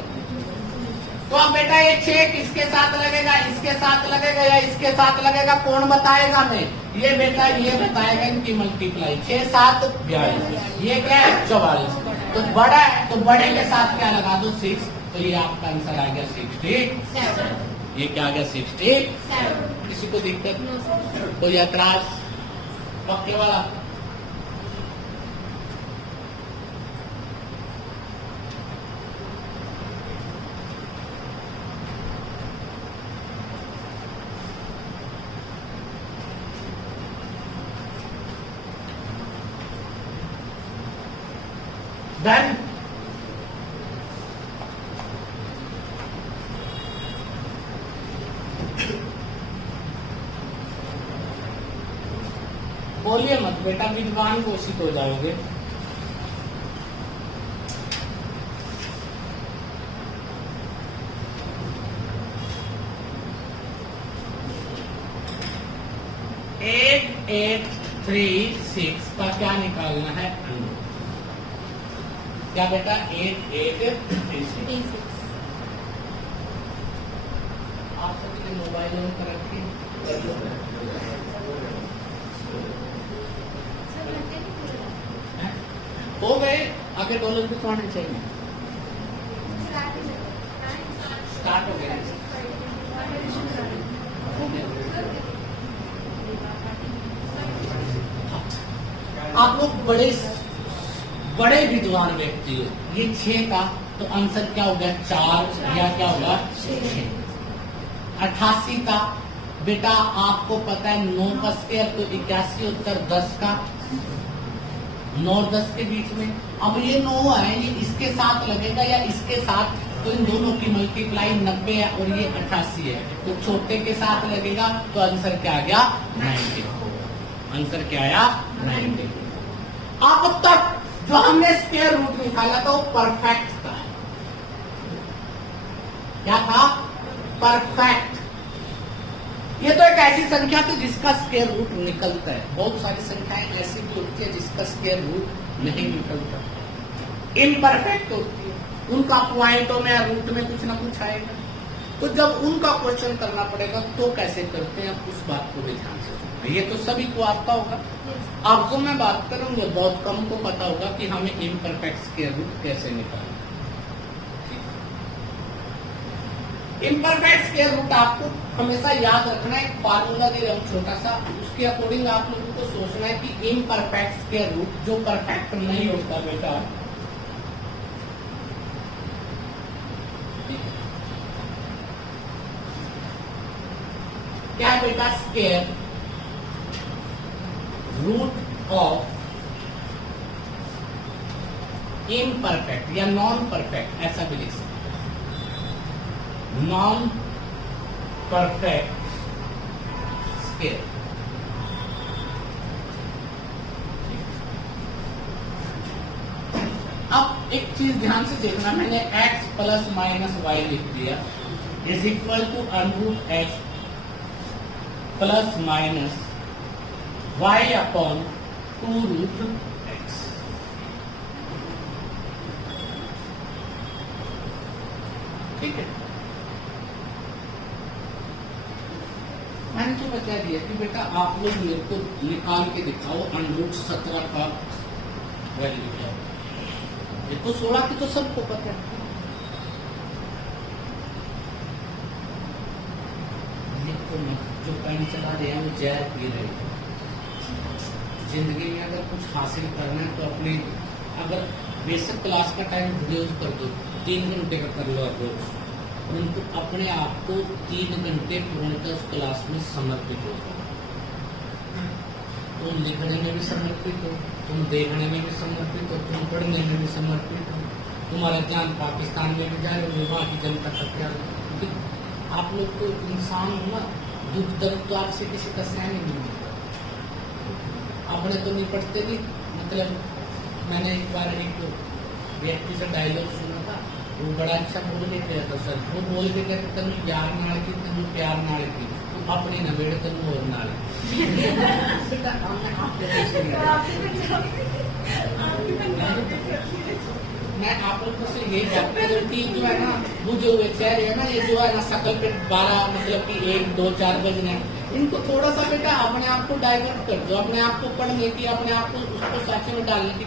तो अब बेटा ये 6 किसके साथ लगेगा, इसके साथ लगेगा या इसके साथ लगेगा, कौन बताएगा? मैं ये बेटा ये बताएगा इनकी मल्टीप्लाई। 6 7 42, ये क्या है 44, तो बड़ा है तो बड़े के साथ क्या लगा दो 6, तो ये आपका आंसर आ गया 67। ये क्या आ गया 67। किसी को दिक्कत, कोई ऐतराज? पक्के वाला? डन? बोलिए मत बेटा, विद्वान घोषित हो जाओगे। एट 8 3 6 का क्या निकालना है? क्या बेटा 8 8 3 6। आप सबके मोबाइल ऑन कर रखिए। हो गए, आगे डॉलर भी तो आने चाहिए। स्टार्ट हो गया। आप लोग बड़े विद्वान व्यक्ति हो, ये 6 का तो आंसर क्या हो गया 4 या क्या होगा 6। 88 का बेटा आपको पता है 9 का स्क्वायर तो 81 उत्तर 10 का, 9 और 10 के बीच में। अब ये 9 है, ये इसके साथ लगेगा या इसके साथ, तो इन दोनों की मल्टीप्लाई 90 है और ये 88 है, तो छोटे के साथ लगेगा, तो आंसर क्या आ गया 90। आंसर क्या आया 90। अब तक जो हमने स्क्वायर रूट निकाला था वो परफेक्ट था। क्या था? परफेक्ट। ये तो एक ऐसी संख्या थी जिसका स्क्वायर रूट निकलता है। बहुत सारी संख्याएं ऐसी भी होती है जिसका स्क्वायर रूट नहीं निकलता, इम्परफेक्ट होती है, उनका पॉइंटों में या रूट में कुछ ना कुछ आएगा। तो जब उनका क्वेश्चन करना पड़ेगा तो कैसे करते हैं, आप उस बात को भी ध्यान से सुनना। ये तो सभी को आता होगा, आपको मैं बात करूंगा, बहुत कम को पता होगा कि हमें इम्परफेक्ट स्क्वायर रूट कैसे निकालना। इम्परफेक्ट स्क्वायर रूट आपको हमेशा याद रखना है, एक फार्मूला दे रहा हूं छोटा सा, उसके अकॉर्डिंग आप लोगों को सोचना है कि इम्परफेक्ट स्क्वायर रूट जो परफेक्ट नहीं होता बेटा, क्या बेटा स्क्वायर रूट ऑफ इम्परफेक्ट या नॉन परफेक्ट, ऐसा भी लिख सकते, नॉन परफेक्ट स्क्वायर। अब एक चीज ध्यान से देखना, मैंने x प्लस माइनस वाई लिख दिया is equal to √ x plus minus y upon 2√x। ठीक है, मैंने तो बता दिया कि बेटा आप लोग मेरे को निकाल के दिखाओ √17 का वैल्यू क्या है। ये तो 16 की तो सबको पता है, देखो मत, जो पेन चला रहे हैं वो जहर पी रहे हैं। जिंदगी में अगर कुछ हासिल करना है तो अपने, अगर बेसिक क्लास का टाइम रिड्यूस कर दो, 3 घंटे का कर लो रोज, परंतु अपने आप को 3 घंटे पूर्णतः उस क्लास में समर्पित हो। तुम लिखने में भी समर्पित हो, तुम देखने में भी समर्पित हो, तुम पढ़ने में भी समर्पित हो। तुम्हारा ध्यान पाकिस्तान में भी जाए, वहाँ की जनता का क्या, आप लोग तो इंसान हो ना, दुख दर्द तो आपसे किसी का सहन नहीं होता, अपने तो निपटते नहीं। मतलब मैंने एक बार एक व्यक्ति से डायलॉग सुना था, वो बड़ा अच्छा बोल के गया था सर, वो बोल के कहते तेन यार नाल की, तेन प्यार नाल की, तू अपनी नवेड़ तेन और नाल। मैं आप लोगों से यही बात करती हूँ, जो है ना, वो जो चेहरे है ना, ये जो है ना शकल पे 12 मतलब कि 1, 2, 4 बजने, इनको थोड़ा सा बेटा अपने आप को डाइवर्ट कर दो, अपने आप को पढ़ने की, अपने आप को उसको साथी में डालने की।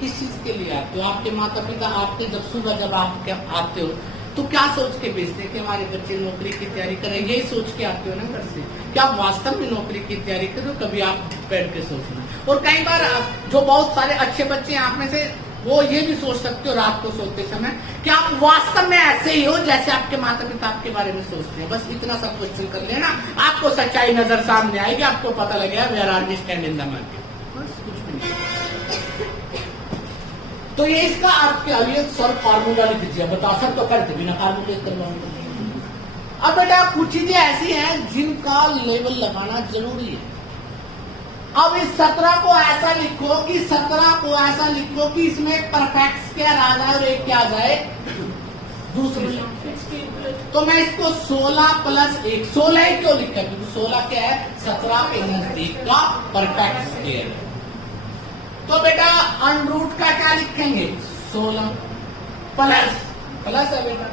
किस चीज के लिए आते हो? आपके माता पिता आपके जब सुबह जब आप आते हो तो क्या सोच के भेजते हैं कि हमारे बच्चे नौकरी की तैयारी करें, यही सोच के आते हो ना घर से। क्या आप वास्तव में नौकरी की तैयारी करो? कभी आप बैठ के सोचना। और कई बार जो बहुत सारे अच्छे बच्चे हैं आप में से, वो ये भी सोच सकते हो रात को सोते समय कि आप वास्तव में ऐसे ही हो जैसे आपके माता पिता आपके बारे में सोचते हैं। बस इतना सब क्वेश्चन कर लेना, आपको सच्चाई नजर सामने आएगी, आपको पता लगेगा where are we stand in the market. बस कुछ भी नहीं। तो ये इसका अर्थ क्या है? सर फार्मूला लिख दीजिए, बता सर तो करते बिना फार्मूले करवाऊंगा। अब बेटा कुछ चीजें ऐसी हैं जिनका लेवल लगाना जरूरी है। अब इस 17 को ऐसा लिखो कि 17 को ऐसा लिखो कि इसमें परफेक्ट क्या आ जाए और एक क्या आ जाए दूसरी। तो मैं इसको 16 + 1, 16 ही क्यों लिखा? क्योंकि 16 क्या है? 17 के नजदीक का परफेक्ट स्क्वायर। तो बेटा अंडरूट का क्या लिखेंगे? 16 प्लस है बेटा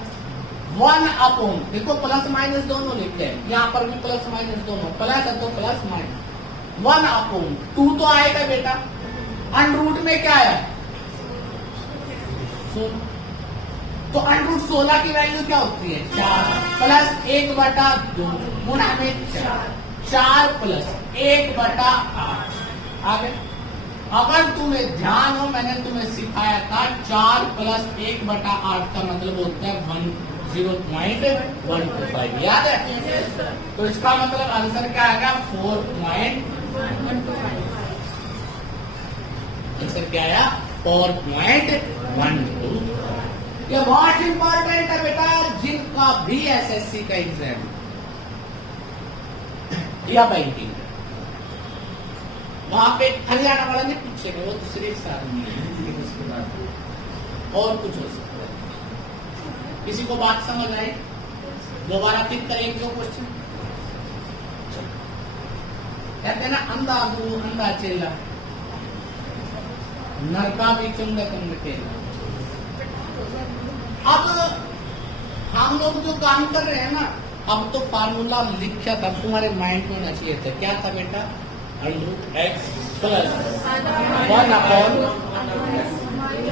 1/, देखो प्लस माइनस दोनों लिखते हैं, यहाँ पर भी प्लस माइनस दोनों, प्लस है तो प्लस माइनस 1/2 तो आएगा बेटा। अंडरूट में क्या है? 16। तो अंडरूट 16 की वैल्यू क्या होती है? 4 प्लस 1/2 गुणा में 4 प्लस 1/8 आ गए। अगर तुम्हें ध्यान हो, मैंने तुम्हें सिखाया था 4 प्लस 1/8 का मतलब होता है 0.125, याद है? तो इसका मतलब आंसर क्या आएगा? 4.125। आंसर क्या आया? 4.125। ये बहुत इंपॉर्टेंट है बेटा, जिनका भी एसएससी का एग्जाम या बैंकिंग, वहां पे हरियाणा वाला नहीं पूछेगा, वो दूसरे साल में और कुछ हो सकता है। किसी को बात समझ आई? दोबारा फिर करेंगे जो क्वेश्चन। कहते हैं ना, अंधा गुरु अंधा चेला, नरका भी चुंगा तुम केला। अब हम लोग जो काम कर रहे हैं ना, अब तो फार्मूला लिखा था, तुम्हारे माइंड में होना चाहिए था। क्या था बेटा? √x +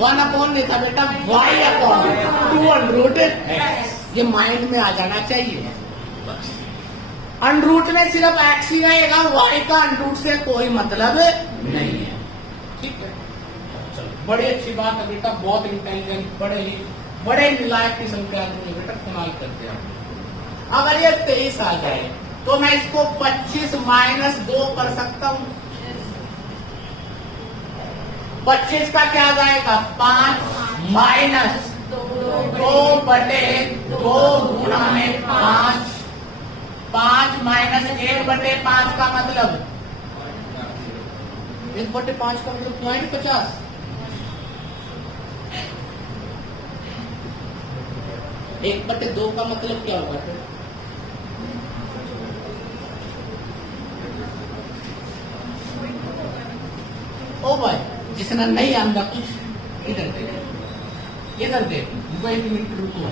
1/1 नहीं था बेटा, y/2√x। ये माइंड में आ जाना चाहिए। अंडरूट में सिर्फ x ही आएगा, y का अंडरूट से कोई मतलब नहीं है। ठीक है, चलो बड़ी अच्छी बात है बेटा, बहुत इंटेलिजेंट, बड़े निलायक किस्म के आदमी बेटा, इस्तेमाल करते हैं। अगर ये 23 आ जाए तो मैं इसको 25 - 2 कर सकता हूं। 25 का क्या जाएगा? 5 - 2/2 गुणा में 5। 5 - 1/5 का मतलब 1/5 का मतलब 0.50। तो 1/2 का मतलब क्या होगा? ओ भाई, जिसने नहीं आंदा कुछ इधर देख, 1 मिनट रुको,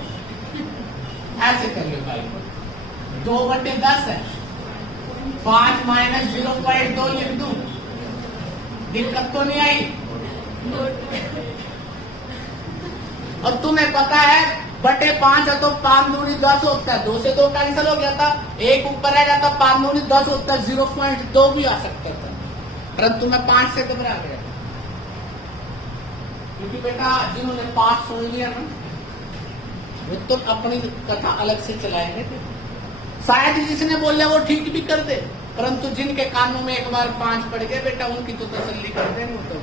ऐसे कर ले भाई। 2/10 है, 5 - 0.2 लिख दूं, दिक्कत तो नहीं आई? और तुम्हें पता है बटे 5 है तो 5 दूनी 10 होता है, 2 से 2 कैंसिल हो गया था, 1 ऊपर आ जाता, 5 दूनी 10 होता है, 0.2 भी आ सकता था, परंतु मैं 5 से घबरा गया क्योंकि बेटा जिन्होंने 5 सुन लिया ना वो तो अपनी कथा अलग से चलाएंगे। शायद जिसने बोला वो ठीक भी कर दे, परंतु जिनके कानों में एक बार 5 पड़ गए बेटा उनकी तो तसल्ली कर देंगे। तो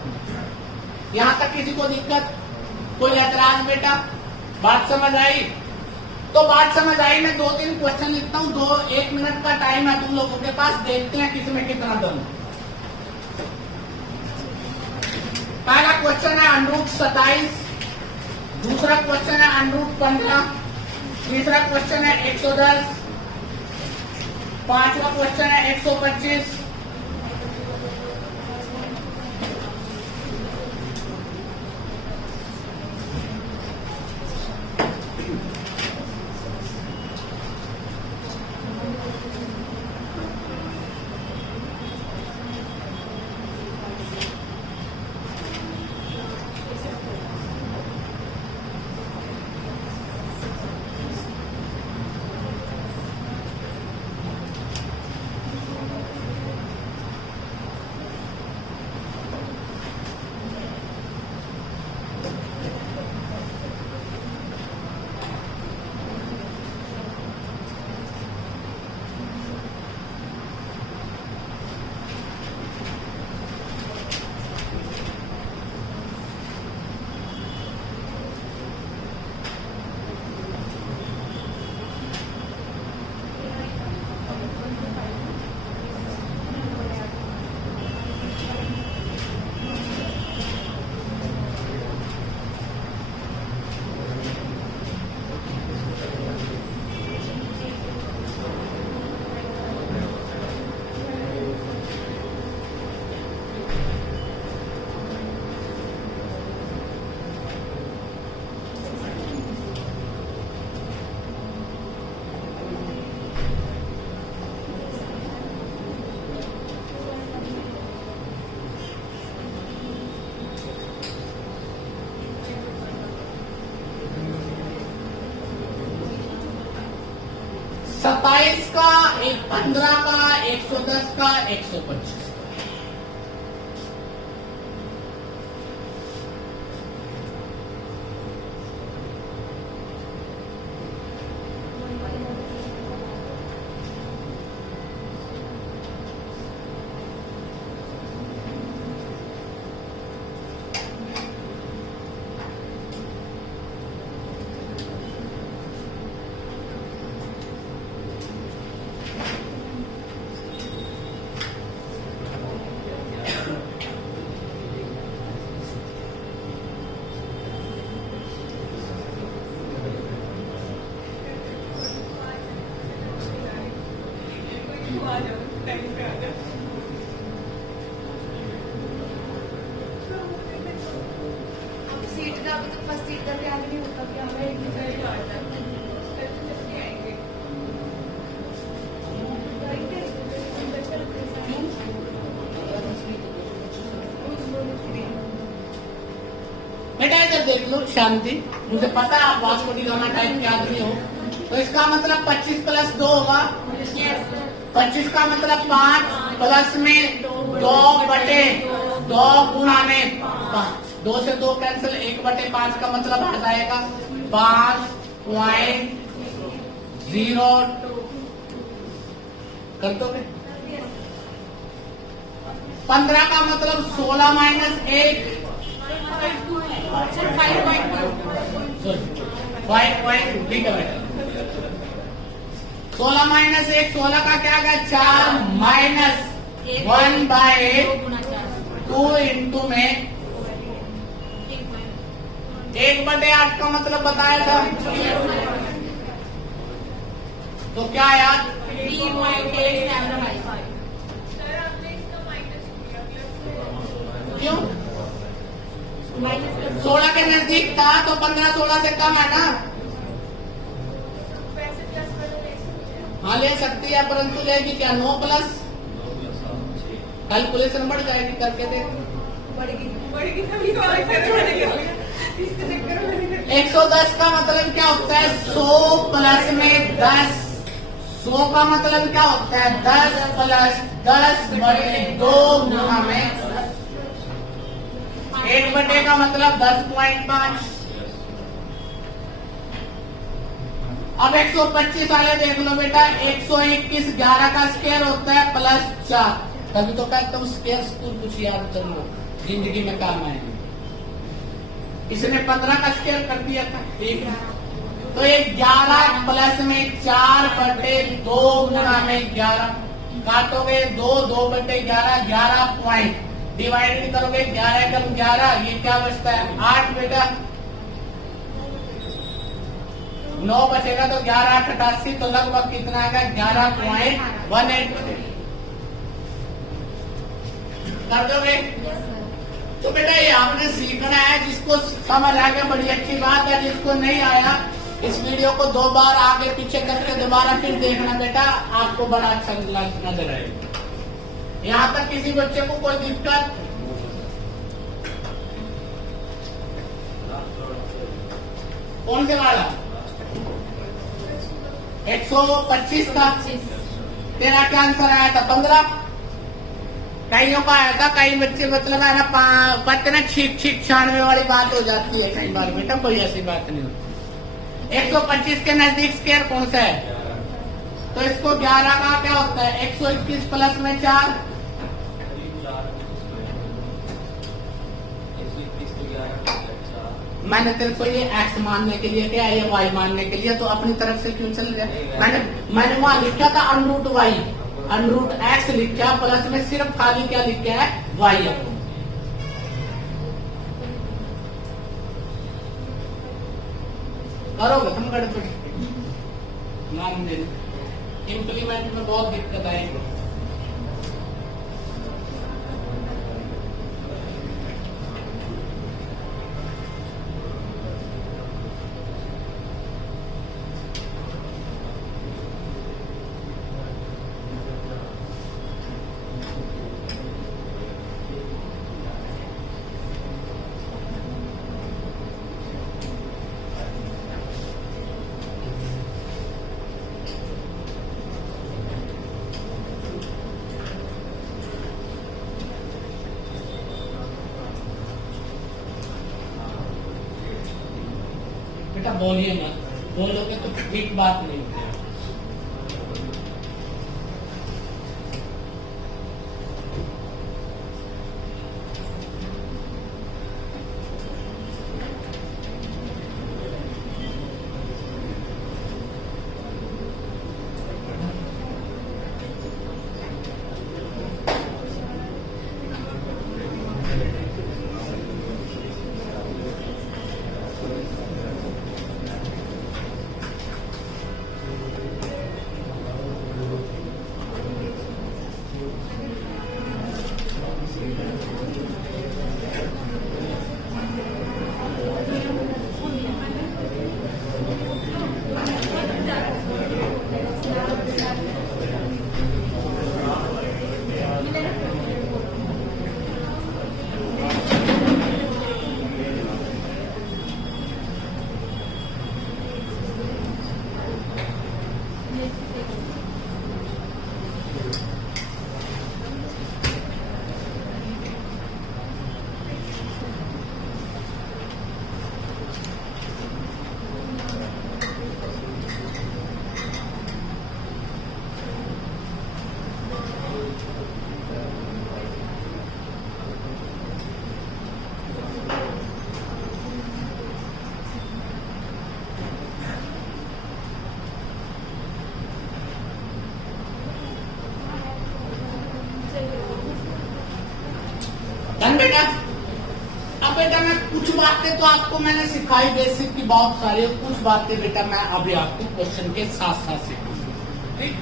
यहाँ तक किसी को दिक्कत, कोई ऐतराज बेटा? बात समझ आई? तो बात समझ आई। मैं 2-3 क्वेश्चन लिखता हूँ, 1 मिनट का टाइम है तुम लोगों के पास, देखते हैं किसमें कितना दम। पहला क्वेश्चन है √27, दूसरा क्वेश्चन है √15, तीसरा क्वेश्चन है 110, पांचवा क्वेश्चन है 125, सत्ताईस का, 15 का, 110 का, 125। सीट का अभी तो फर्स्ट सीट का ध्यान नहीं होता कि हमें एक दूसरे को आता है। आएंगे बेटा इधर देख लो शांति, मुझे पता है आप वास्को डी गामा टाइप के आदमी हो, तो इसका मतलब 25 + 2 होगा। 25 का मतलब 5 प्लस में 2 बटे 2 गुणा में 5, 2 से 2 कैंसिल, 1/5 का मतलब आ जाएगा 5.02 कर दोगे। 15 का मतलब 16 - 1 5.2, ठीक है बेटा। 16 - 1, 16 का क्या गया 4 - 1/2 इंटू में 1/8 का मतलब बताया था, तो क्या यार क्यों 16 के नजदीक था तो 15 16 से कम है ना। हाँ ले सकती है, परंतु लेगी क्या 9 प्लस, कैलकुलेशन बढ़ जाएगी, करके देख। इसके चक्कर में मैंने 110 का मतलब क्या होता है? 100 प्लस में 10। 100 का मतलब क्या होता है? 10 प्लस 10 बटे 2 गुणा में 1 बटे का मतलब 10.5। अब 125 वाले देख लो बेटा। 121 11 का स्क्वायर होता है प्लस 4। तभी तो कहता हूँ स्क्वायर स्कूल कुछ याद कर लो, जिंदगी में काम आएंगे। इसने 15 का स्क्वायर कर दिया था, ठीक है। तो ये 11 प्लस में 4 बटे 2 गुणा में 11। काटोगे 2 बटे 11 11 पॉइंट। डिवाइड करोगे 11 कम 11, ये क्या बचता है? 8 बेटा। 9 बचेगा तो 11 8 88, तो लगभग कितना आएगा? 11.18 कर दोगे। तो बेटा ये आपने सीखना है, जिसको समझ आ गया बड़ी अच्छी बात है, जिसको नहीं आया इस वीडियो को 2 बार आगे पीछे करके दोबारा फिर देखना बेटा, आपको बड़ा अच्छा नजर आएगा। यहाँ तक किसी बच्चे को कोई दिक्कत? कौन से वाला? 125 का। तेरा क्या आंसर आया था? 15। कईयों का आया था, कई बच्चे मतलब है ना पत्ते ना छीक 96 वाली बात हो जाती है कई बार बेटा, कोई ऐसी बात नहीं होती। 125 के नजदीक स्क्वायर कौन सा है? तो इसको 11 का क्या होता है? 121 प्लस में 4। मैंने तेरे को ये x मानने के लिए क्या, ये y मानने के लिए, तो अपनी तरफ से क्यों चल गया? मैंने वहां लिखा था √y, √x लिखा, प्लस में सिर्फ खाली क्या लिखा है? y। करोगे तुम गड़बड़? मान दे, इम्प्लीमेंट में बहुत दिक्कत आएगी। बेटा बोलिए मत, बोलोगे तो ठीक बात नहीं है। डन बेटा। अब बेटा मैं कुछ बातें तो आपको मैंने सिखाई बेसिक की बहुत सारी, कुछ बातें बेटा मैं अभी आपको क्वेश्चन के साथ साथ सिखाऊंगा, ठीक।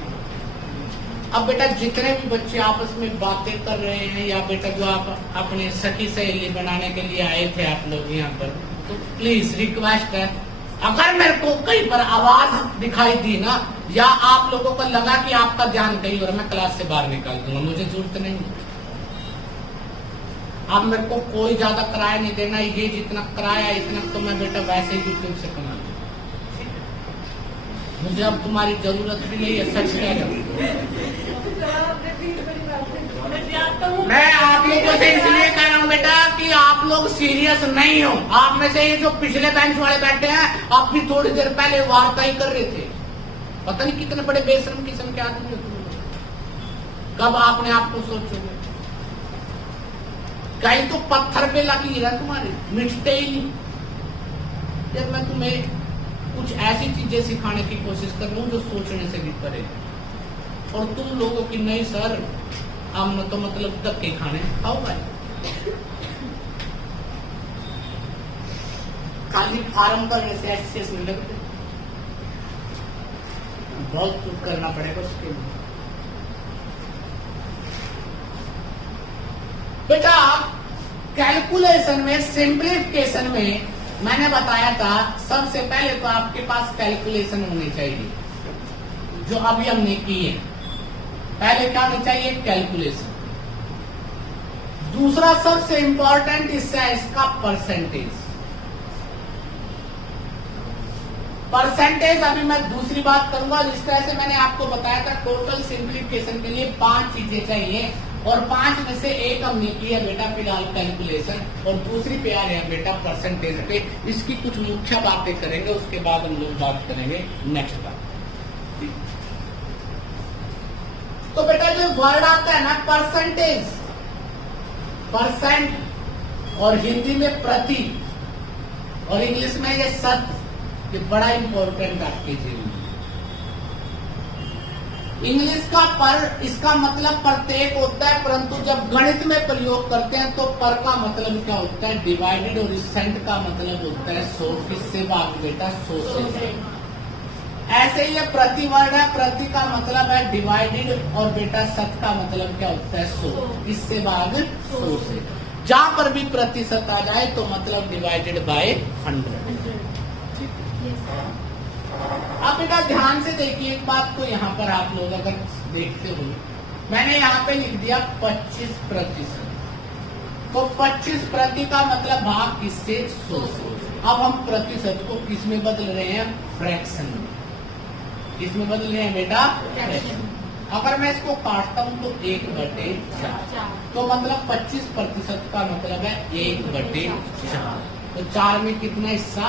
अब बेटा जितने भी बच्चे आपस में बातें कर रहे हैं, या बेटा जो आप अपने सखी सहेली बनाने के लिए आए थे आप लोग यहाँ पर, तो प्लीज रिक्वेस्ट है, अगर मेरे को कहीं पर आवाज दिखाई दी ना, या आप लोगों को लगा कि आपका ध्यान कहीं और, मैं क्लास से बाहर निकाल दूंगा, मुझे जरूरत नहीं। अब मेरे को कोई ज्यादा किराया नहीं देना, ये जितना किराया इतना तो मैं बेटा वैसे ही यूट्यूब से कमा लूं। मुझे अब तुम्हारी जरूरत भी नहीं है, सच कह रहा हूं। सर आपने भी बड़ी बात है, मैं जानता हूँ। मैं आप लोगों से इसलिए कह रहा हूँ बेटा कि आप लोग सीरियस नहीं हो। आप में से ये जो पिछले बेंच वाले बैठे हैं, आप भी थोड़ी देर पहले वार्ता ही कर रहे थे। पता नहीं कितने बड़े बेशरम किस्म के आदमी हो तुम लोग। कब आपने आपको सोचोगे? कहीं तो पत्थर पे लगी रहा तुम्हारे, मिटते ही नहीं। जब मैं तुम्हें कुछ ऐसी चीजें सिखाने की कोशिश कर रहा हूँ जो सोचने से भी परे, और तुम लोगों की नहीं सर, हम तो मतलब धक्के खाने आओ भाई। खाली फार्म भरने से एक्सेस नहीं लगते, बहुत कुछ करना पड़ेगा उसके लिए। बेटा कैलकुलेशन में, सिंप्लीफिकेशन में मैंने बताया था सबसे पहले तो आपके पास कैलकुलेशन होनी चाहिए, जो अभी हमने की है। पहले क्या होनी चाहिए? कैलकुलेशन। दूसरा सबसे इंपॉर्टेंट हिस्सा है इसका परसेंटेज। परसेंटेज अभी मैं दूसरी बात करूंगा। जिस तरह से मैंने आपको बताया था टोटल सिंप्लीफिकेशन के लिए 5 चीजें चाहिए, और 5 में से एक हमने की है बेटा फिलहाल कैलकुलेशन, और दूसरी पे आ रहे हैं बेटा परसेंटेज पे। इसकी कुछ मुख्य बातें करेंगे, उसके बाद हम लोग बात करेंगे नेक्स्ट बात। तो बेटा जो वर्ड आता है ना परसेंटेज, परसेंट, और हिंदी में प्रति, और इंग्लिश में ये शत, ये बड़ा इंपॉर्टेंट आपके जीवन में। इंग्लिश का पर, इसका मतलब प्रत्येक होता है, परंतु जब गणित में प्रयोग करते हैं तो पर का मतलब क्या होता है? डिवाइडेड, और सेंट का मतलब होता है 100। किससे भाग बेटा? 100 से। ऐसे ही ये प्रति वर्ड है, प्रति का मतलब है डिवाइडेड, और बेटा शत का मतलब क्या होता है? 100। किससे भाग? 100 से। जहां पर भी प्रतिशत आ जाए तो मतलब डिवाइडेड बाय 100। अब बेटा ध्यान से देखिए एक बात को, यहाँ पर आप लोग अगर देखते हो, मैंने यहाँ पे लिख दिया 25%। तो 25% का मतलब भाग किससे? 100 से। अब हम प्रतिशत को किस में बदल रहे हैं? फ्रैक्शन में। किस में बदल रहे हैं बेटा? फ्रैक्शन। अगर मैं इसको काटता हूँ तो 1/4, तो मतलब 25% का मतलब है 1/4। तो 4 में कितना हिस्सा?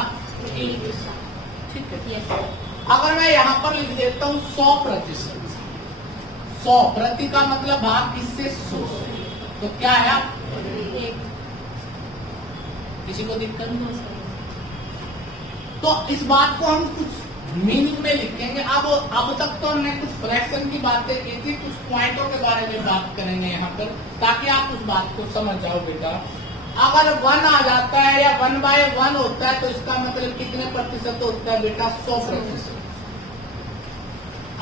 1। ठीक है। अगर मैं यहाँ पर लिख देता हूँ 100%, 100 प्रति का मतलब भाग किससे? 100 से। तो क्या है? किसी को दिक्कत नहीं? तो इस बात को हम कुछ मीनिंग में लिखेंगे। अब तक तो हमने कुछ फ्रैक्शन की बातें की थी, कुछ पॉइंटों के बारे में बात करेंगे यहाँ पर, ताकि आप उस बात को समझ जाओ बेटा। अगर 1 आ जाता है या 1/1 होता है तो इसका मतलब कितने प्रतिशत होता है बेटा? 100%।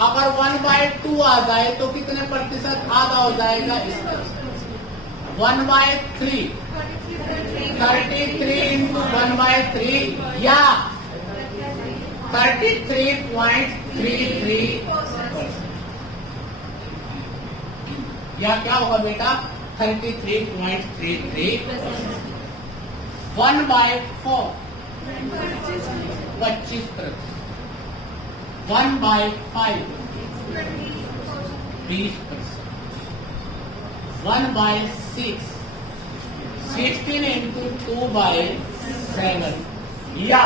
अगर 1/2 आ जाए तो कितने प्रतिशत? आधा हो जाएगा। 1/3, 33 इंटू 1/3 या 33.33, या क्या होगा बेटा? 33.33। 1/4 25%। 1/5 20%। 1/6 16 इंटू 2/7, या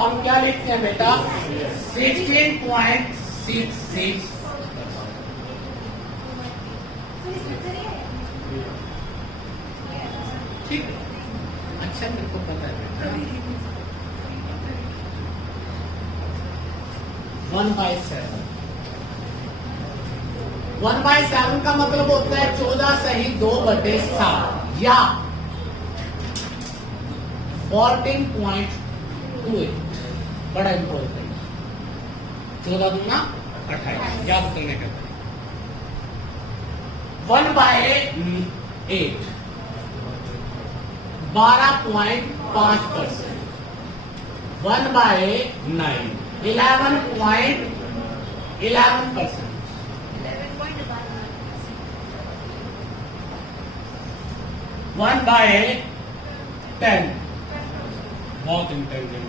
हम क्या लिखते हैं बेटा? 16.66। ठीक है, अच्छा मेरे को पता है बेटा। 1/7, 1/7 का मतलब होता है 14 सही 2/7, या 14.28। बड़ा इंपॉर्टेंट। 14 दूना 28, याद करने का। 1/8 12.5%। 1/9 11.11%। 9 1/10 बहुत इंटेलिजेंट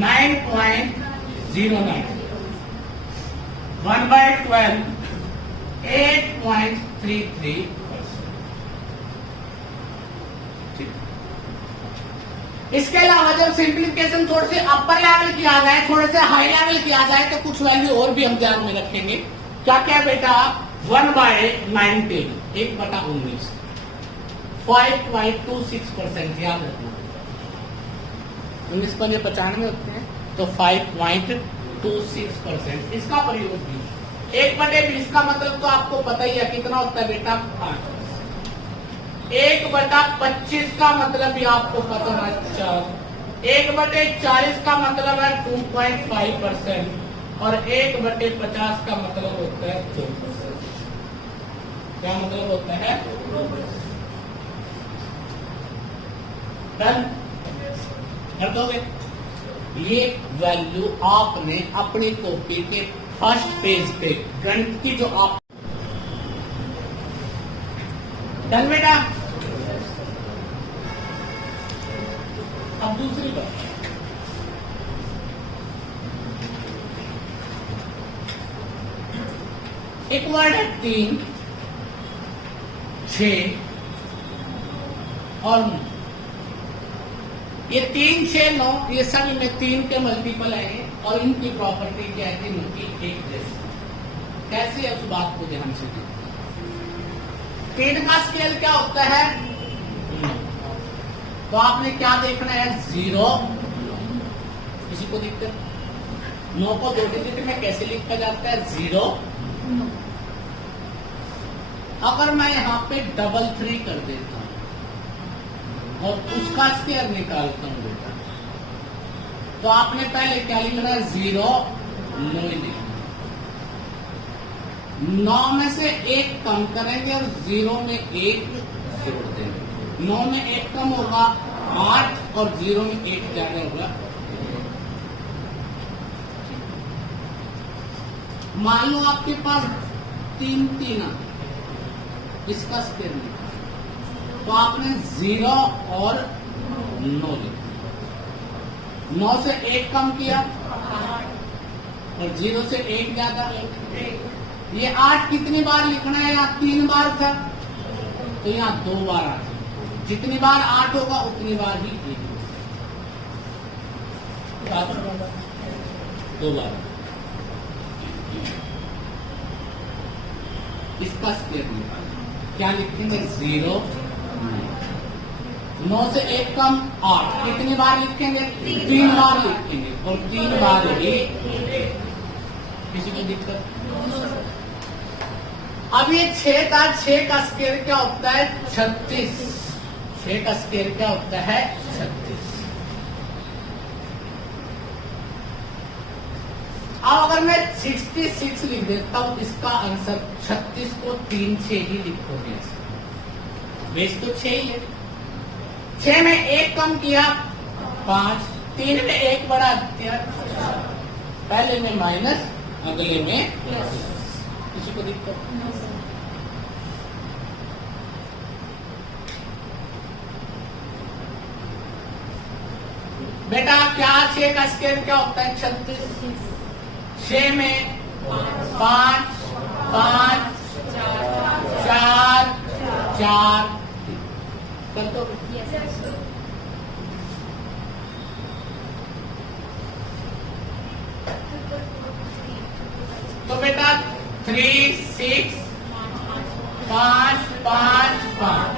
9.09 1/12 8.33%। इसके अलावा जब सिंप्लीफिकेशन थोड़े से अपर लेवल किया जाए, थोड़े से हाई लेवल किया जाए तो कुछ वैल्यू और भी हम ध्यान में रखेंगे। क्या क्या बेटा 1/19 1/19 5.26% याद रखना। 19 पर 95 होते हैं तो 5.26% इसका प्रयोग भी 1/20 का मतलब तो आपको पता ही है कितना होता है बेटा 5। 1/25 का मतलब भी आपको पता है 4। 1/40 का मतलब है 2.5% और 1/50 का मतलब होता है 2%। क्या मतलब होता है? डन कर दोगे? ये वैल्यू आपने अपनी कॉपी के फर्स्ट पेज पे गणित की जो आप डन बेटा। अब दूसरी बात, एक वर्ड है 3 6 और 9। ये 3 6 9 ये सब में 3 के मल्टीपल आएंगे और इनकी प्रॉपर्टी क्या है? इनकी एक जैसी। कैसे है उस बात को ध्यान से देखिए। 3 का स्केल क्या होता है? तो आपने क्या देखना है? 0। किसी को दिक्कत? 9 को 2 डिजिट में कैसे लिखा जाता है? 0। अगर मैं यहां पे 3 कर देता हूं और उसका स्केयर निकालता हूं बेटा, तो आपने पहले क्या लिखना है? 0 9 लिखना। 9 में से 1 कम करेंगे और 0 में 1 जोड़ देंगे। 9 में 1 कम होगा 8 और 0 में 1 ज्यादा होगा। मान लो आपके पास 3 3 आ, इसका स्केयर निकाल, तो आपने 0 और 9 लिखा। 9 से 1 कम किया और 0 से 1 ज्यादा। ये 8 कितनी बार लिखना है? यहाँ 3 बार था तो यहाँ 2 बार आ। जितनी बार 8 होगा उतनी बार ही 1 होगा। 2 बार इसका स्केयर निकाल। क्या लिखेंगे? 0 9 से 1 कम 8 कितनी बार लिखेंगे? 3 बार लिखेंगे और 3 बार ही। किसी को दिक्कत? अब ये 6 था, 6 का स्केयर क्या होता है? 36। 6 का स्केयर क्या होता है? 36। अब अगर मैं 66 लिख देता हूं, इसका आंसर 36 को 3 6 ही लिखोगे। बेस तो 6 ही है। 6 में 1 कम किया 5, 3 में 1 बढ़ा दिया, पहले में माइनस अगले में प्लस। किसी को दिक्कत? बेटा क्या 6 का स्केयर क्या होता है? 36। 6 में 5 5 4 4 कर दो। तो बेटा 3 6 5 5 5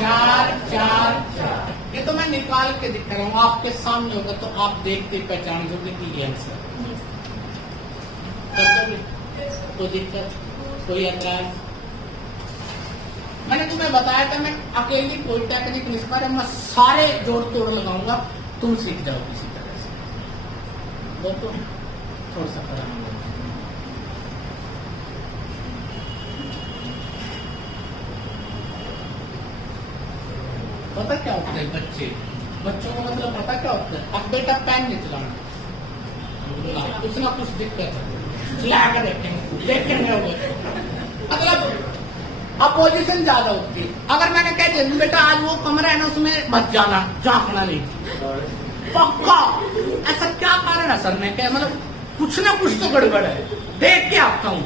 4 4 4। ये तो मैं निकाल के दिखा रहा हूँ, आपके सामने होगा तो आप देखते पहचान दोगे कि ये आंसर। कोई दिक्कत? कोई ऐतराज? मैंने तुम्हें बताया था मैं अकेली कोई टेक्निक नहीं सिखा रहा, मैं सारे जोड़ तोड़ लगाऊंगा, तुम सीख जाओ किसी तरह से। वो तो थोड़ा सा खराब। पता क्या होता है बच्चों को मतलब पता क्या होता है? अब बेटा पेन नहीं चलाना, कुछ ना कुछ दिक्कत है, चला कर देखेंगे मतलब अपोजिशन ज्यादा होती है। अगर मैंने कह दिया बेटा आज वो कमरा है ना उसमें मत जाना, झांकना नहीं, पक्का। ऐसा क्या कारण है सर ने कहा, मतलब कुछ ना कुछ तो गड़बड़ है, देख के आता हूँ,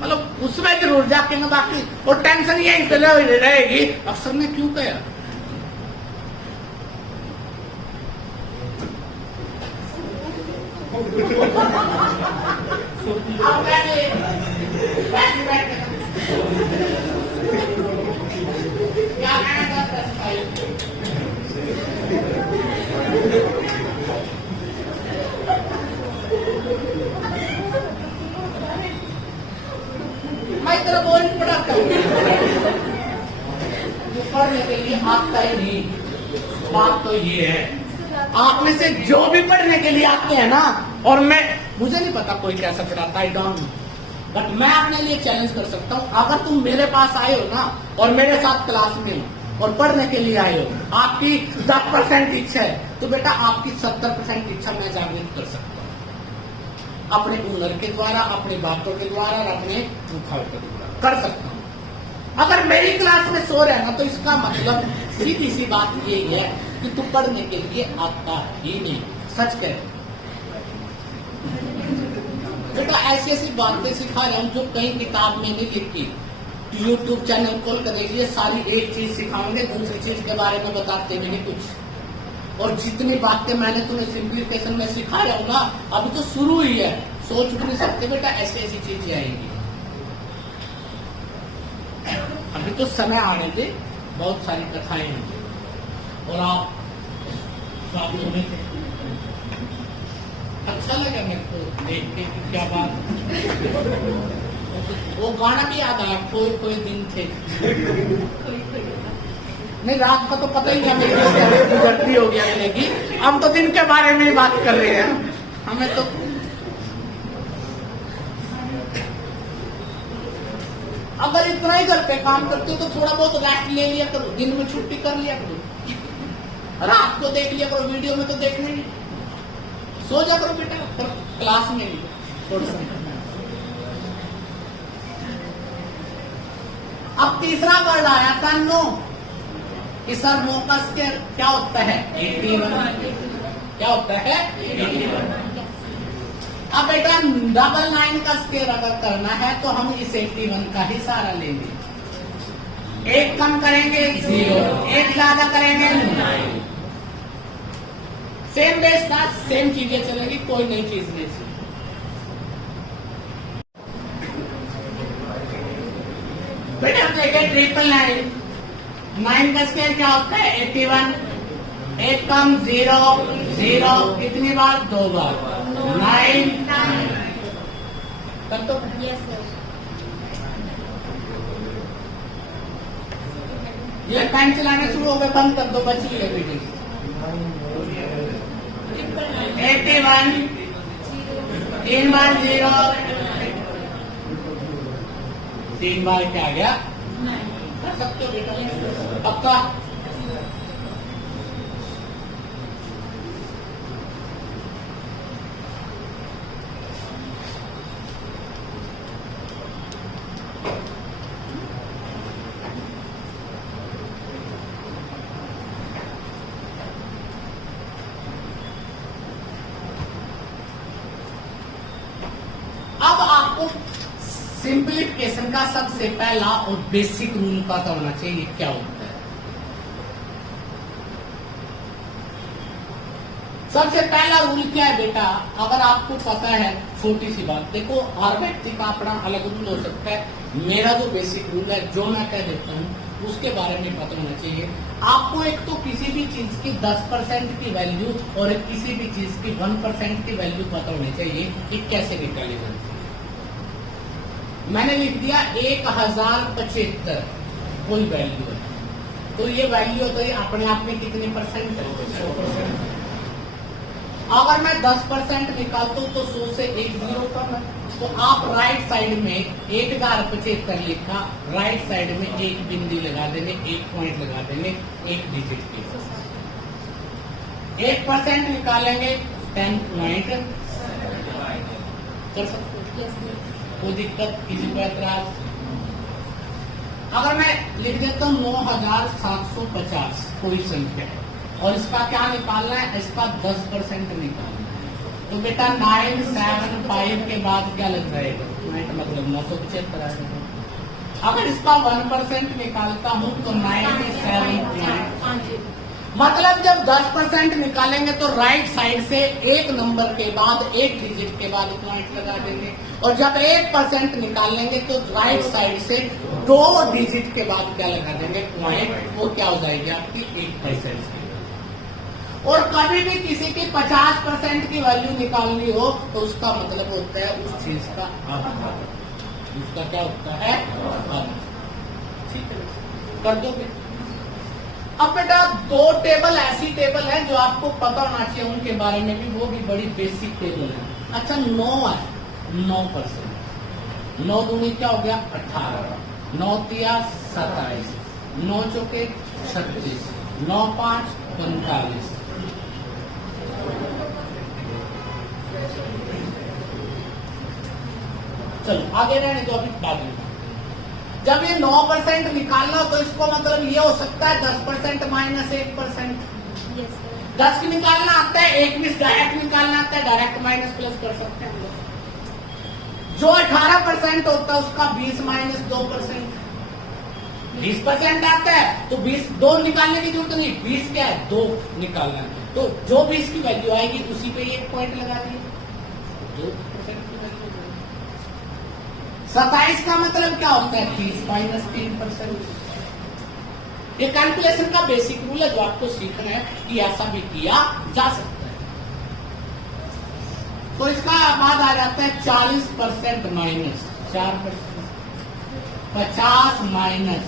मतलब उसमें जरूर जाके ना, बाकी वो टेंशन यही रहेगी अक्सर ने क्यों कहा। क्या कहना था मैं तेरा बोल पढ़ाता हूँ, पढ़ने के लिए आता ही नहीं। बात तो ये है, आप में से जो भी पढ़ने के लिए आते हैं ना, और मुझे नहीं पता कोई कैसा पढ़ाता, आई डोंट नो, बट मैं अपने लिए चैलेंज कर सकता हूँ। अगर तुम मेरे पास आए हो ना और मेरे साथ क्लास में हो और पढ़ने के लिए आए हो, आपकी 10% इच्छा है तो बेटा आपकी 70% इच्छा मैं जागृत कर सकता हूँ, अपने हुनर के द्वारा, अपनी बातों के द्वारा और अपने मुखावटे के द्वारा कर सकता हूँ। अगर मेरी क्लास में सो रहे ना तो इसका मतलब सीधी सी बात यही है कि तू पढ़ने के लिए आता ही नहीं। सच कह बेटा, ऐसी ऐसी बातें सिखा रहा हूँ जो कहीं किताब में नहीं लिखी। YouTube चैनल खोल कर देखिए, सारी एक चीज सिखाऊंगे, दूसरी चीज के बारे में बताते भी नहीं कुछ। और जितनी बातें मैंने तुम्हें सिंप्लीफिकेशन में सिखा रहा हूँ ना, अभी तो शुरू ही है, सोच भी नहीं सकते बेटा ऐसी ऐसी चीजें आएंगी। अभी तो समय आने दे, बहुत सारी कथाएं हैं और आप सुने थे, अच्छा लगा मेरे को देख के कि क्या बात। वो गाना भी याद आया, कोई कोई दिन थे। नहीं, रात का तो पता ही नहीं हमें किस तरह गुजरती होगी अगले की, हम तो दिन के बारे में ही बात कर रहे हैं। हमें तो अगर इतना ही घर पे काम करते हो तो थोड़ा बहुत रेस्ट ले लिया करो, दिन में छुट्टी कर लिया करो, रात को देख लिया करो, वीडियो में तो देखने नहीं, सो जा करो बेटा, क्लास में नहीं थोड़ा सा। अब तीसरा वर्ड आया था नो, कि सर नो का स्केयर क्या होता है, 81। क्या होता है, 81। अब बेटा 99 का स्केयर अगर करना है तो हम इस 81 का ही सहारा लेंगे। एक कम करेंगे 0, एक ज्यादा करेंगे 9। सेम बेस था, सेम चीजें चलेगी, कोई नई चीज नहीं। बेटा देखिए 999, 9 का स्केयर क्या होता है, 81। एक कम 0, 0 कितनी बार, 2 बार, 9। तब तो ये टाइम चलाने शुरू हो गए, बंद कर दो, बच गई वीडियो। 81 3 बार 0, 3 बार क्या आ गया, कर सकते हो बेटा, पक्का। सिंप्लीफिकेशन का सबसे पहला और बेसिक रूल पता होना चाहिए क्या होता है। सबसे पहला रूल क्या है बेटा, अगर आपको पता है, छोटी सी बात देखो, हर व्यक्ति का अपना अलग रूल हो सकता है। मेरा जो बेसिक रूल है, जो मैं कह देता हूँ उसके बारे में पता होना चाहिए आपको। एक तो किसी भी चीज की 10% की वैल्यू और किसी भी चीज की 1% की वैल्यू पता होनी चाहिए कि कैसे निकाली जाती है। मैंने लिख दिया 1075 कोई वैल्यू है, तो ये वैल्यू तो ये अपने आप में कितने परसेंट है, 100%। अगर मैं 10% निकालता हूँ तो 100 से 1 0 कम है, तो आप राइट साइड में 1075 लिखा, राइट साइड में एक बिंदी लगा देंगे, एक पॉइंट लगा देंगे, एक डिजिट के 1% निकालेंगे 10 पॉइंट कर सकते। कोई दिक्कत, किसी को ऐतराज? अगर मैं लिख देता हूँ 9750 कोई संख्या है और इसका क्या निकालना है, इसका 10% निकालना है, तो बेटा 975 के बाद क्या लग जाएगा, मतलब 975 आ जाएगा। अगर इसका 1% निकालता हूँ तो 97, मतलब जब 10% निकालेंगे तो राइट साइड से एक नंबर के बाद एक डिजिट के बाद पॉइंट लगा देंगे, और जब 1% निकाल लेंगे तो राइट साइड से 2 डिजिट के बाद क्या लगा देंगे, पॉइंट, वो क्या हो जाएगी आपकी 1%। और कभी भी किसी की 50% की वैल्यू निकालनी हो तो उसका मतलब होता है उस चीज का आधा, उसका क्या होता है आधा। ठीक है, कर दोगे। अब बेटा 2 टेबल ऐसी टेबल है जो आपको पता होना चाहिए, उनके बारे में भी, वो भी बड़ी बेसिक टेबल है। अच्छा 9 है, 9%, 9 दूनी क्या हो गया 18, 9 तिया 27, 9 चौके 36, 9 5 45। चलो आगे रहने दो, अभी बाद में। जब ये 9% निकालना हो तो इसको मतलब ये हो सकता है 10% माइनस 1%। 10 की निकालना आता है, 21 डायरेक्ट निकालना आता है, डायरेक्ट माइनस प्लस कर सकते हैं हम लोग। जो 18% होता है उसका 20 माइनस 2%, 20% आता है तो 20 2 निकालने की जरूरत नहीं, 20 क्या है 2 निकालना है, तो जो 20 की वैल्यू आएगी उसी पे एक पॉइंट लगा दिए, 2% की वैल्यू। 27 का मतलब क्या होता है 30 माइनस 3%। ये कैलकुलेशन का बेसिक रूल है जो आपको सीखना है कि ऐसा भी किया जा सकता है। तो इसका बाद आ जाता है 40% माइनस 4%, 50 माइनस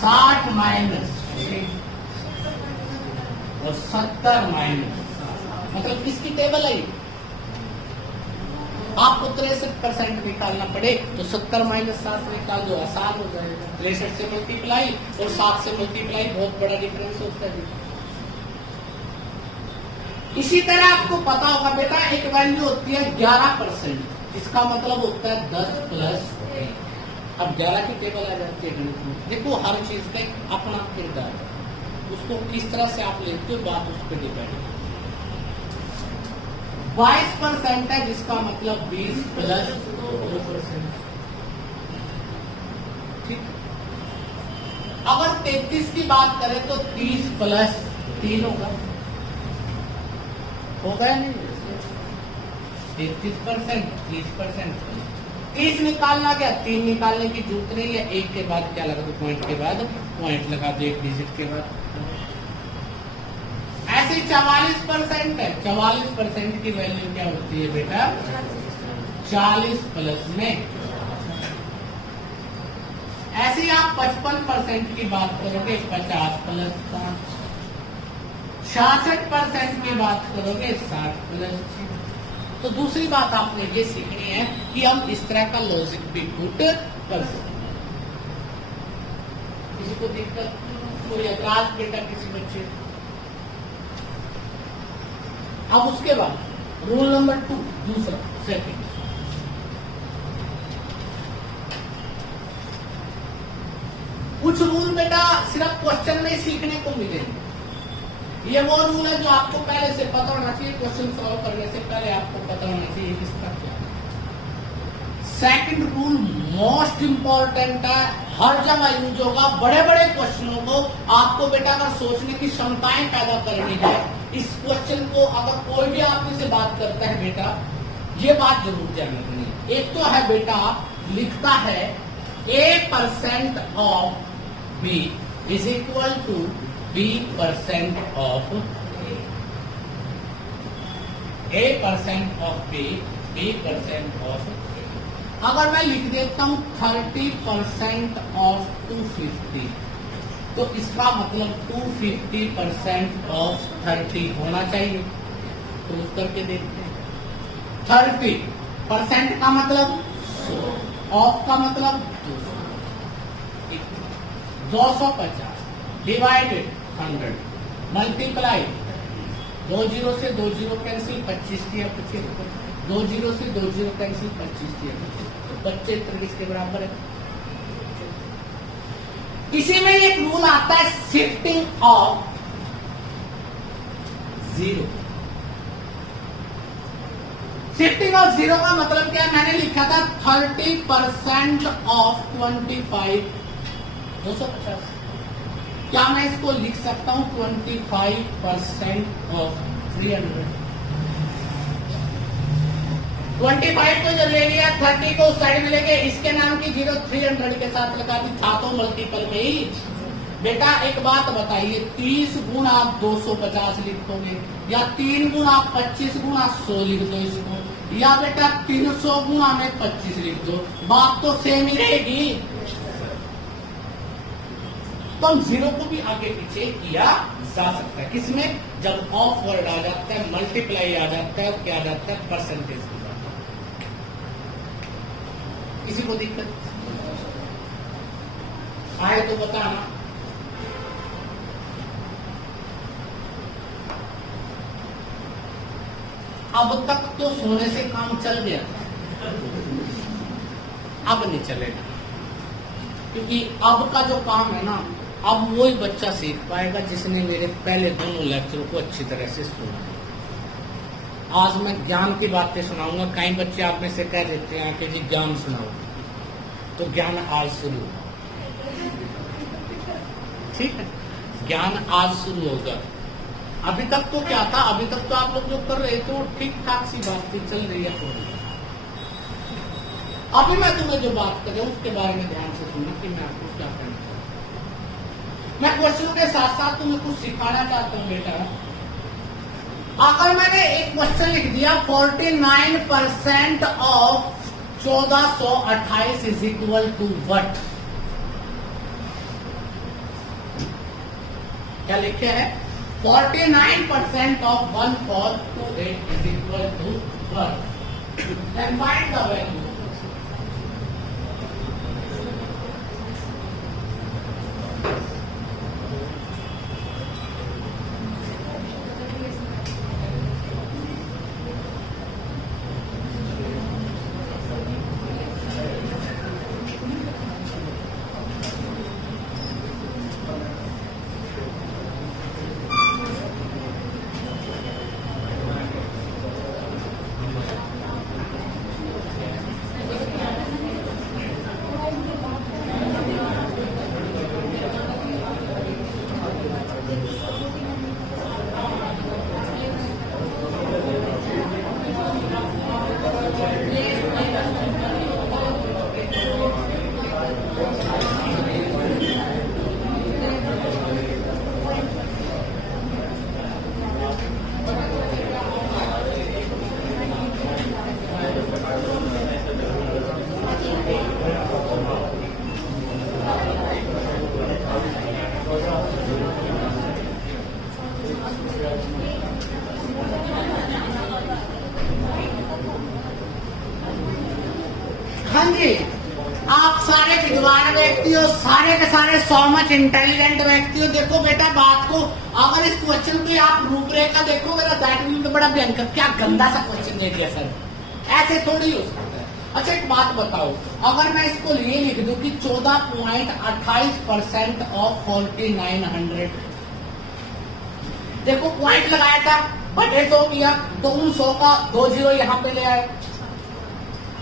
60 माइनस और 70 माइनस, मतलब किसकी टेबल है? आपको 63% निकालना पड़े तो 70 माइनस 7 निकाल दो, आसान हो जाएगा। 63 से मल्टीप्लाई और 7 से मल्टीप्लाई, बहुत बड़ा डिफरेंस होता है। इसी तरह आपको पता होगा बेटा एक वैल्यू होती है 11%, जिसका मतलब होता है 10 प्लस 1। अब 11 की टेबल आ जाती है गणित में। देखो हर चीज का अपना किरदार है, उसको किस तरह से आप लेते हो बात उस पर डिपेंड है। 22% है जिसका मतलब 20 प्लस 2%। ठीक, अगर 33 की बात करें तो 30 प्लस 3 होगा या नहीं? 33%, 30%, 30 निकालना क्या 3 निकालने की जरूरत नहीं है, एक के बाद क्या लगा दो, पॉइंट के बाद पॉइंट लगा दो, एक डिजिट के बाद। ऐसे 44% है, 44% की वैल्यू क्या होती है बेटा 40 प्लस में। ऐसे ही आप 55% की बात करोगे 50 प्लस 5, 66% की बात करोगे 60 प्लस 6। तो दूसरी बात आपने ये सीखनी है कि हम इस तरह का लॉजिक भी पुट कर सकते हैं। किसी को दिक्कत, कोई ऐतराज बेटा किसी बच्चे? अब उसके बाद रूल नंबर 2, दूसरा सेकंड, कुछ रूल बेटा सिर्फ क्वेश्चन में सीखने को मिलेंगे। ये वो रूल है जो आपको पहले से पता होना चाहिए, क्वेश्चन सॉल्व करने से पहले आपको पता होना चाहिए किसका क्या। सेकंड रूल मोस्ट इंपॉर्टेंट है, हर जगह यूज होगा। बड़े बड़े क्वेश्चनों को आपको बेटा अगर सोचने की क्षमताएं पैदा करनी है, इस क्वेश्चन को अगर कोई भी आपसे से बात करता है बेटा, ये बात जरूर ध्यान रखनी है। एक तो है बेटा लिखता है A% of B is equal to B% of A% of B, B% of A। अगर मैं लिख देता हूं 30% ऑफ 250, तो इसका मतलब 250% ऑफ 30 होना चाहिए। तो उस करके देखते हैं। 30% का मतलब 100, ऑफ का मतलब 250 डिवाइडेड 100 मल्टीप्लाई 2 जीरो से 2 जीरो कैंसिल, 25 किया 25, 2 जीरो से 2 जीरो कैंसिल, 25 किया 25, तो 25 30 के बराबर है। इसी में एक रूल आता है shifting of zero. Shifting of zero का मतलब क्या? मैंने लिखा था 30% ऑफ 25 250। क्या मैं इसको लिख सकता हूं 25% ऑफ 300? 25 को जो ले लिया 30 को उस साइड में लेके इसके नाम की जीरो 300 के साथ लगा दी, था तो मल्टीपल में ही। बेटा एक बात बताइए, 30 गुण आप 250 लिखोगे या 3 गुण आप 25 गुणा 100 लिख दो इसको, या बेटा 300 गुणा में 25 लिख दो, बात तो सेम ही रहेगी। तो हम जीरो को भी आगे पीछे किया जा सकता है, किसमें? जब ऑफ वर्ड आ जाता है, मल्टीप्लाई आ जाता है, क्या आ जाता है? परसेंटेज की बात। किसी को दिक्कत आए तो बताना। अब तक तो सोने से काम चल गया था, अब नहीं चलेगा, क्योंकि अब का जो काम है ना, अब वही बच्चा सीख पाएगा जिसने मेरे पहले दोनों लेक्चरों को अच्छी तरह से सुना। आज मैं ज्ञान की बातें सुनाऊंगा। कई बच्चे आप में से कह देते हैं कि जी ज्ञान सुनाओ, तो ज्ञान आज शुरू, ठीक है, ज्ञान आज शुरू होगा। अभी तक तो क्या था? अभी तक तो आप लोग जो कर रहे थे वो ठीक ठाक सी बात थी, चल रही है थोड़ी। अभी मैं तुम्हें जो बात कर रहा हूं उसके बारे में ध्यान से सुनो कि मैं आपको क्या करना चाहता हूं। मैं क्वेश्चन के साथ साथ तुम्हें कुछ सिखाना चाहता हूं बेटा। अगर मैंने एक क्वेश्चन लिख दिया 49% of 1428 is equal to what? क्या लिखे है? 49% of 1428 is equal to what? Then find the value. हाँ जी, आप सारे विद्वान व्यक्ति हो, सारे के सारे सो मच इंटेलिजेंट व्यक्ति हो। देखो बेटा बात को, अगर इस क्वेश्चन की आप रूपरेखा देखोगे ना, दैट मीन तो बड़ा भयंकर, क्या गंदा सा क्वेश्चन दे दिया सर, ऐसे थोड़ी हो सकता है। अच्छा एक बात बताओ, अगर मैं इसको ये लिख दूं कि 14.28% ऑफ 4900, देखो पॉइंट लगाया था, बटे 100 किया, तो उन 100 का 2 जीरो यहाँ पे ले आए।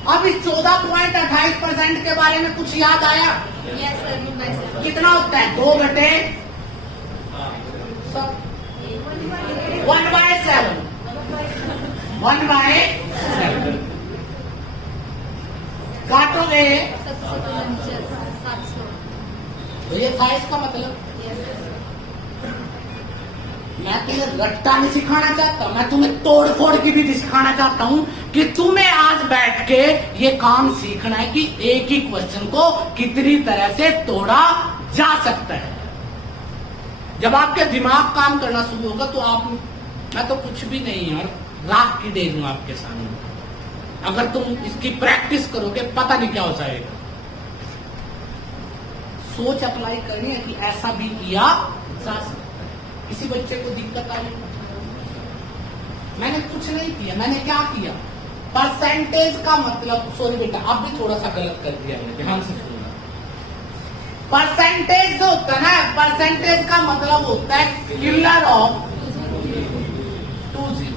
अब इस 14.28% के बारे में कुछ याद आया? Yes sir. कितना होता है? 2 बटे 1/7। 1/7 काटोगे 700। तो ये था इसका मतलब। मैं तुम्हें रट्टा नहीं सिखाना चाहता, मैं तुम्हें तोड़ फोड़ की भी सिखाना चाहता हूं कि तुम्हें आज बैठ के ये काम सीखना है कि एक ही क्वेश्चन को कितनी तरह से तोड़ा जा सकता है। जब आपके दिमाग काम करना शुरू होगा तो आप, मैं तो कुछ भी नहीं यार, राख की दे दूं आपके सामने। अगर तुम इसकी प्रैक्टिस करोगे पता नहीं क्या हो जाएगा। सोच अप्लाई करनी है कि ऐसा भी किया जा सकता है। किसी बच्चे को दिक्कत आई? मैंने कुछ नहीं किया, मैंने क्या किया? परसेंटेज का मतलब, सॉरी बेटा अब भी थोड़ा सा गलत कर दिया मैंने, ध्यान से सुनना। परसेंटेज जो होता है ना, परसेंटेज का मतलब होता है स्केलर ऑफ 20,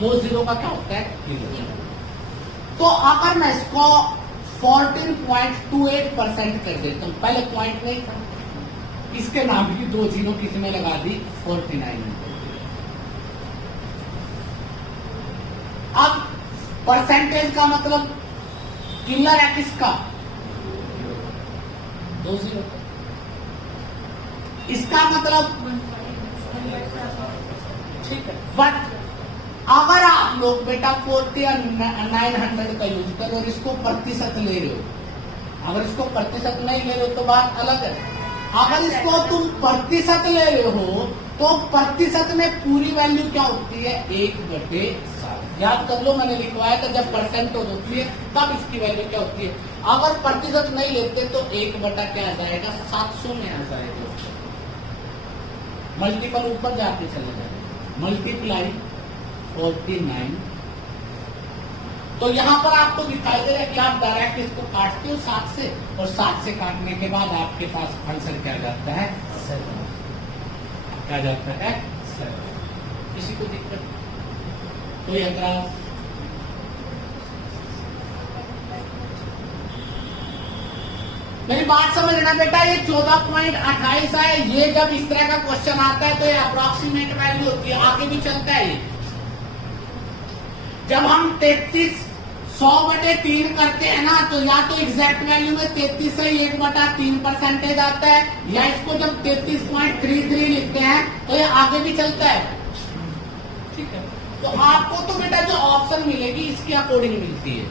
20 का क्या होता है स्केलर। तो अगर मैं इसको 14.28% कर देता हूं, पहले पॉइंट नहीं था, इसके नाम की 2 जीरो किसमें लगा दी 49 में। अब परसेंटेज का मतलब किलर है किसका 20, इसका मतलब ठीक है। बट अगर आप लोग बेटा 40 और 900 का यूज करो और इसको प्रतिशत ले रहे हो, अगर इसको प्रतिशत नहीं ले रहे हो तो बात अलग है। अगर इसको तुम प्रतिशत ले रहे हो तो प्रतिशत में पूरी वैल्यू क्या होती है 1/7। याद कर लो, मैंने लिखवाया था जब परसेंट होती है तब इसकी वैल्यू क्या होती है। अगर प्रतिशत नहीं लेते तो 1 क्या आ जाएगा 700 में आ जाएगा। मल्टीपल ऊपर जाके चले जाएगा, मल्टीप्लाई 49। तो यहां पर आपको दिखाई दे रहा है कि आप डायरेक्ट इसको काटते हो 7 से, और 7 से काटने के बाद आपके पास आंसर क्या जाता है 7। क्या जाता है 7। किसी को दिक्कत कोई एतराज? मेरी बात समझना बेटा, ये 14.28 है। ये जब इस तरह का क्वेश्चन आता है तो ये अप्रोक्सीमेट वैल्यू होती है, आगे भी चलता है। जब हम 100/3 करते हैं ना, तो या तो एग्जैक्ट वैल्यू में 33 से 1/3% आता है, या इसको जब 33.33 लिखते हैं तो ये आगे भी चलता है। ठीक है, तो आपको तो बेटा जो ऑप्शन मिलेगी इसके अकॉर्डिंग मिलती है।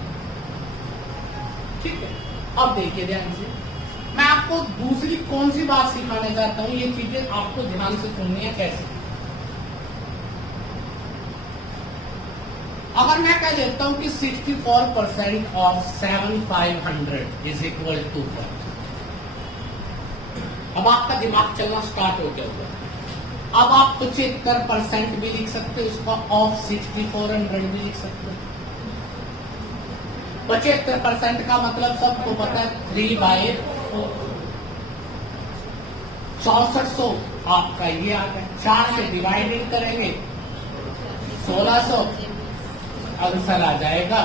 ठीक है, अब देखिए ध्यान से, मैं आपको दूसरी कौन सी बात सिखाना चाहता हूं, ये चीजें आपको ध्यान से सुननी है। कैसे? अगर मैं कह देता हूं कि 64% ऑफ 7500 इज इक्वल टू 1, अब आपका दिमाग चलना स्टार्ट हो गया होगा। अब आप 75% भी लिख सकते हो, इसका ऑफ 6400 भी लिख सकते हो। 75% का मतलब सबको पता है 3/4, 6400 आपका ये आ गया। 4 से डिवाइडेड करेंगे 1600, आंसर आ जाएगा।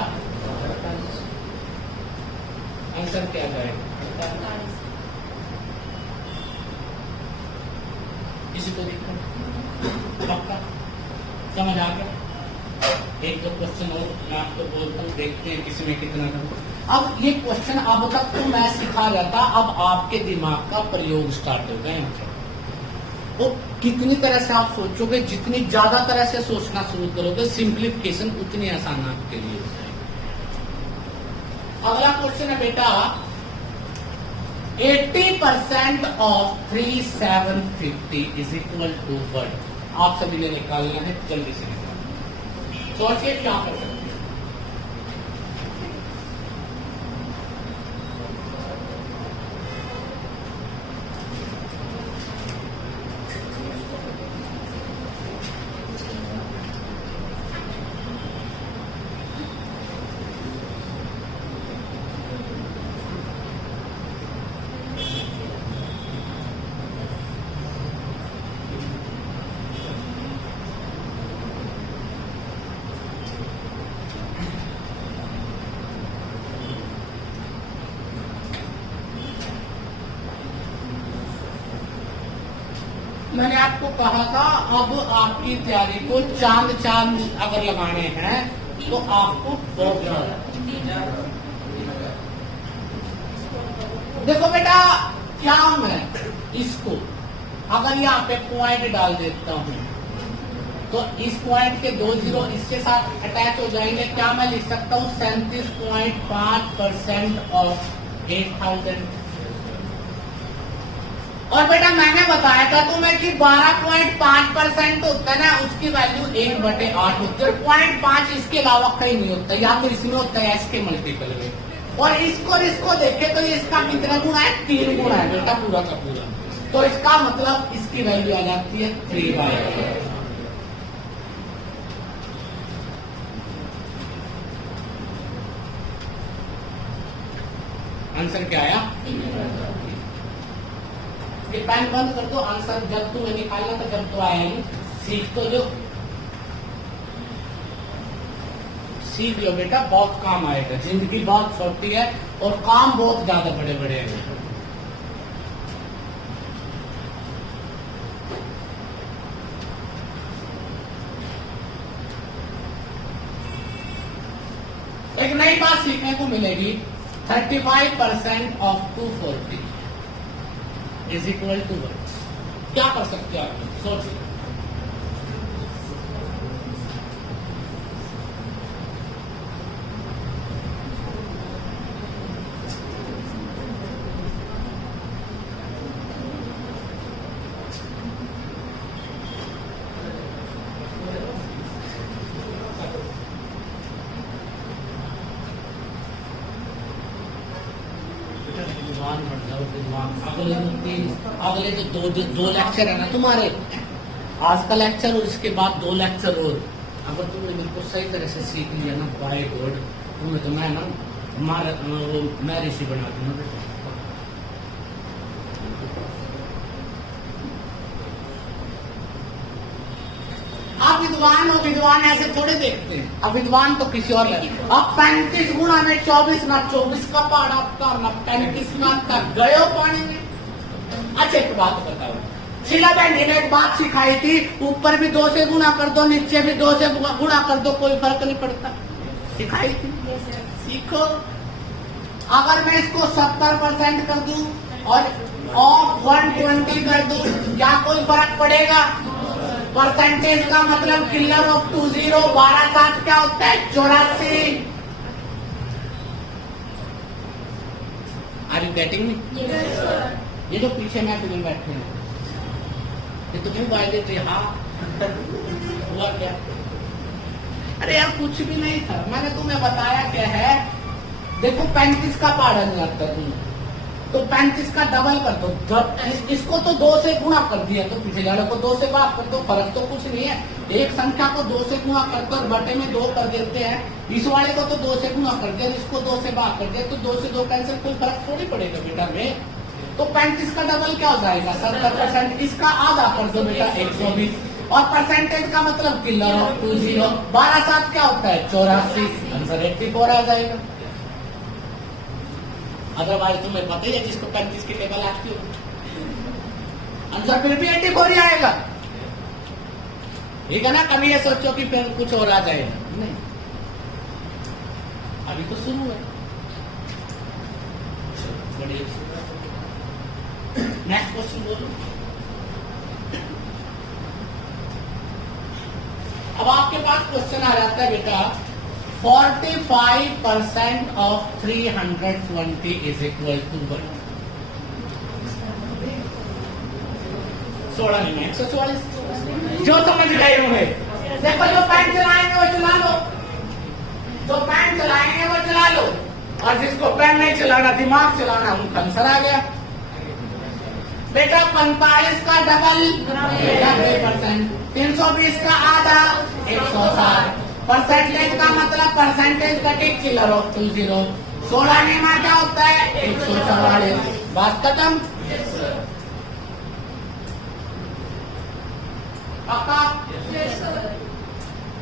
आंसर क्या जाएगा? किसी को दिक्कत? पक्का समझ आ गया? एक दो क्वेश्चन और मैं आपको बोलता हूँ, देखते हैं किसी में कितना था। अब ये क्वेश्चन अब तक तो मैं सिखा रहा था, अब आपके दिमाग का प्रयोग स्टार्ट हो गया। वो कितनी तरह से आप सोचोगे, जितनी ज्यादा तरह से सोचना शुरू करोगे सिंप्लीफिकेशन उतनी आसान आपके लिए हो जाएगी। अगला क्वेश्चन है बेटा, 80% ऑफ 3750 इज इक्वल टू 1। आप सभी ने निकालना है, जल्दी से निकालना। सोचिए क्या कर सकते हैं। मैंने आपको कहा था अब आपकी तैयारी को चांद अगर लगाने हैं तो आपको देखो बेटा, क्या मैं इसको अगर यहाँ पे पॉइंट डाल देता हूं तो इस पॉइंट के 2 जीरो इसके साथ अटैच हो जाएंगे। क्या मैं लिख सकता हूँ 37.5% ऑफ 8000। और बेटा मैंने बताया था तुम्हें कि 12.5% होता है ना, उसकी वैल्यू 1/8 होती है। 0.5 इसके अलावा कहीं नहीं होता, या तो इसमें होता है इसके मल्टीपल में। और इसको देखे तो इसका कितना गुणा है? 3 गुणा है बेटा, पूरा का पूरा। तो इसका मतलब इसकी वैल्यू आ जाती है 3/8। आंसर क्या आया? ये पेन बंद कर दो, आंसर जब तुम्हें निकालना तो जब तो आया नहीं, सीख तो जो सीख लो बेटा, बहुत काम आएगा। जिंदगी बहुत छोटी है और काम बहुत ज्यादा बड़े बड़े हैं। एक नई बात सीखने को मिलेगी, 35% of 240 is equal to what? क्या कर सकते हो आप, सोचिए। अगले तो दो लेक्चर है ना तुम्हारे, आज का लेक्चर और इसके बाद 2 लेक्चर और। अगर तुमने मेरे को सही तरह से सीख लिया ना, बाय गॉड तुम्हें तो मैं ना मैं ऋषि बना दूंगा। आप विद्वान हो, विद्वान ऐसे थोड़े देखते हैं। अब विद्वान तो किसी और है। अब 35 गुणा में 24 ना 24 का पहाड़ आपका ना 35 का आपका गयो पानी में। अच्छा एक बात बताओ, शीला बहन ने एक बात सिखाई थी, ऊपर भी 2 से गुणा कर दो, नीचे भी 2 से गुणा कर दो, कोई फर्क नहीं पड़ता। सिखाई थी, सीखो। अगर मैं इसको 70% कर दूं और ऑफ 120 कर दूं, क्या कोई फर्क पड़ेगा? परसेंटेज का मतलब किलर ऑफ 20, 12 7 क्या होता है? 84। Are you getting me? ये जो पीछे मैं तुम्हें बैठे हैं, ये तुम्हें बाय थे। हाँ हुआ क्या? अरे यार कुछ भी नहीं था, मैंने तुम्हें बताया क्या है। देखो 35 का पहाड़ा नहीं आता तुम्हें, तो 35 का डबल कर दो। जब इसको तो 2 से गुणा कर दिया तो पिछले वाले को 2 से भाग कर दो, फर्क तो कुछ नहीं है। एक संख्या को 2 से गुणा करते और बटे में 2 कर देते हैं। इस वाले को तो 2 से गुणा कर दिया, इसको 2 से भाग कर दिया, तो 2 से 2 कैंसिल, कोई फर्क थोड़ी पड़ेगा बेटा में। तो 35 का डबल क्या हो जाएगा? 70%। इसका आधा कर दो बेटा, 120। और परसेंटेज का मतलब किलर ऑफ 20, 12 7 क्या होता है? 84। आंसर 84 आ जाएगा। अदरवाइज तुम्हें पता ही है, जिसको 35 की टेबल आती हो आंसर फिर भी 84 ही आएगा। ठीक है ना? कभी ये सोचो कि फिर कुछ और आ जाएगा, नहीं, अभी तो शुरू है। नेक्स्ट क्वेश्चन बोलो। अब आपके पास क्वेश्चन आ जाता है बेटा, 45% ऑफ 320 इज इक्वल टू 1। 16 नहीं, 144। जो समझ गए होंगे, देखो जो पैन चलाएंगे वो चला लो, जो पैन चलाएंगे वो चला लो, और जिसको पैन नहीं चलाना, दिमाग चलाना, उनका आंसर आ गया बेटा। 45 का डबल 90%, 320 का आधा 160। परसेंटेज का मतलब परसेंटेज कटे किलर ऑफ 20। 16 में क्या होता है? 144। बात खत्म। पक्का?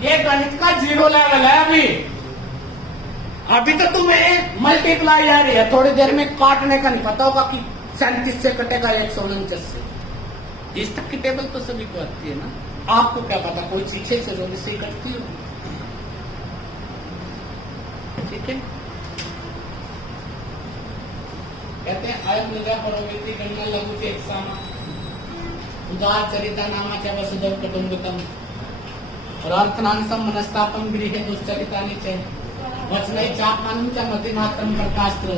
ये गणित का 0 लेवल है। अभी तो तुम्हें मल्टीप्लाई आ रही है, थोड़ी देर में काटने का नहीं पता होगा कि 37 से कटेगा 149 से। इस तक की टेबल तो सभी को आती है ना, आपको क्या पता, कोई पीछे से जो से करती हो। ठीक है, कहते हैं अयम निद्रा परोविति गणना लघु के एक्सामा उदार चरिता नामाच्या वसुधैव कुटुंबकम और अर्थनांसम मनस्तापम गृहे दुश्चरितानि च वचनै चापमानं च मतिमात्रं प्रकाशत्र।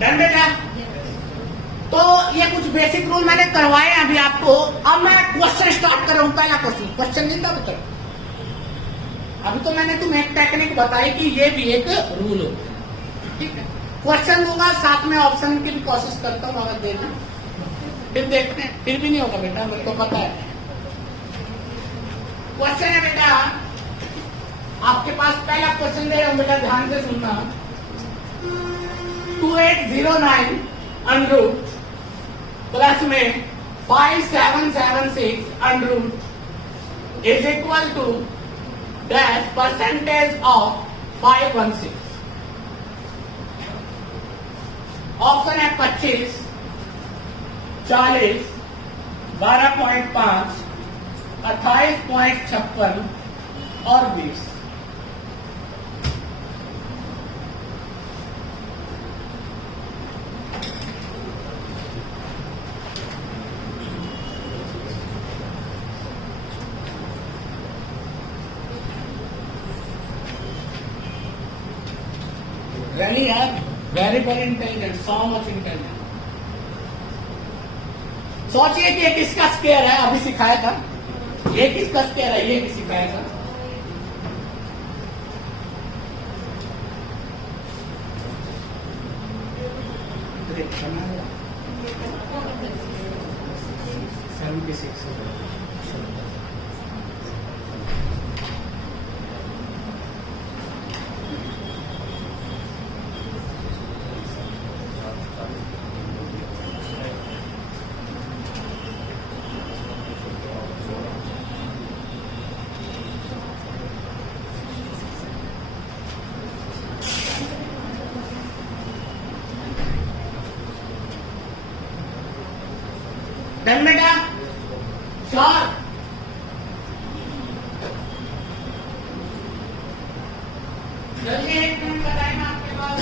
डन बेटा? तो ये कुछ बेसिक रूल मैंने करवाए हैं अभी आपको। अब मैं क्वेश्चन स्टार्ट कर रहा हूं। पहला क्वेश्चन नहीं था उत्तर। अभी तो मैंने तुम्हें एक टेक्निक बताई कि ये भी एक रूल हो। ठीक है, क्वेश्चन दूंगा, साथ में ऑप्शन की भी कोशिश करता हूँ अगर देना, फिर देखते हैं। फिर भी नहीं होगा बेटा, मेरे को पता है। क्वेश्चन है बेटा, आपके पास पहला क्वेश्चन दे रहा हूं बेटा, ध्यान से सुनना। 2809 अंडरूट प्लस में 5776 under root is equal to dash percentage of 516। Option है 25, 40, 12.5, 28.56 और 20। Really है, very very intelligent, so much intelligent। सोचिए कि ये किसका स्क्वायर है, अभी सिखाया था। ये किसका स्क्वायर है, ये भी सिखाया था। डन बेटा, श्योर। जल्दी 1 मिनट का टाइम आपके पास।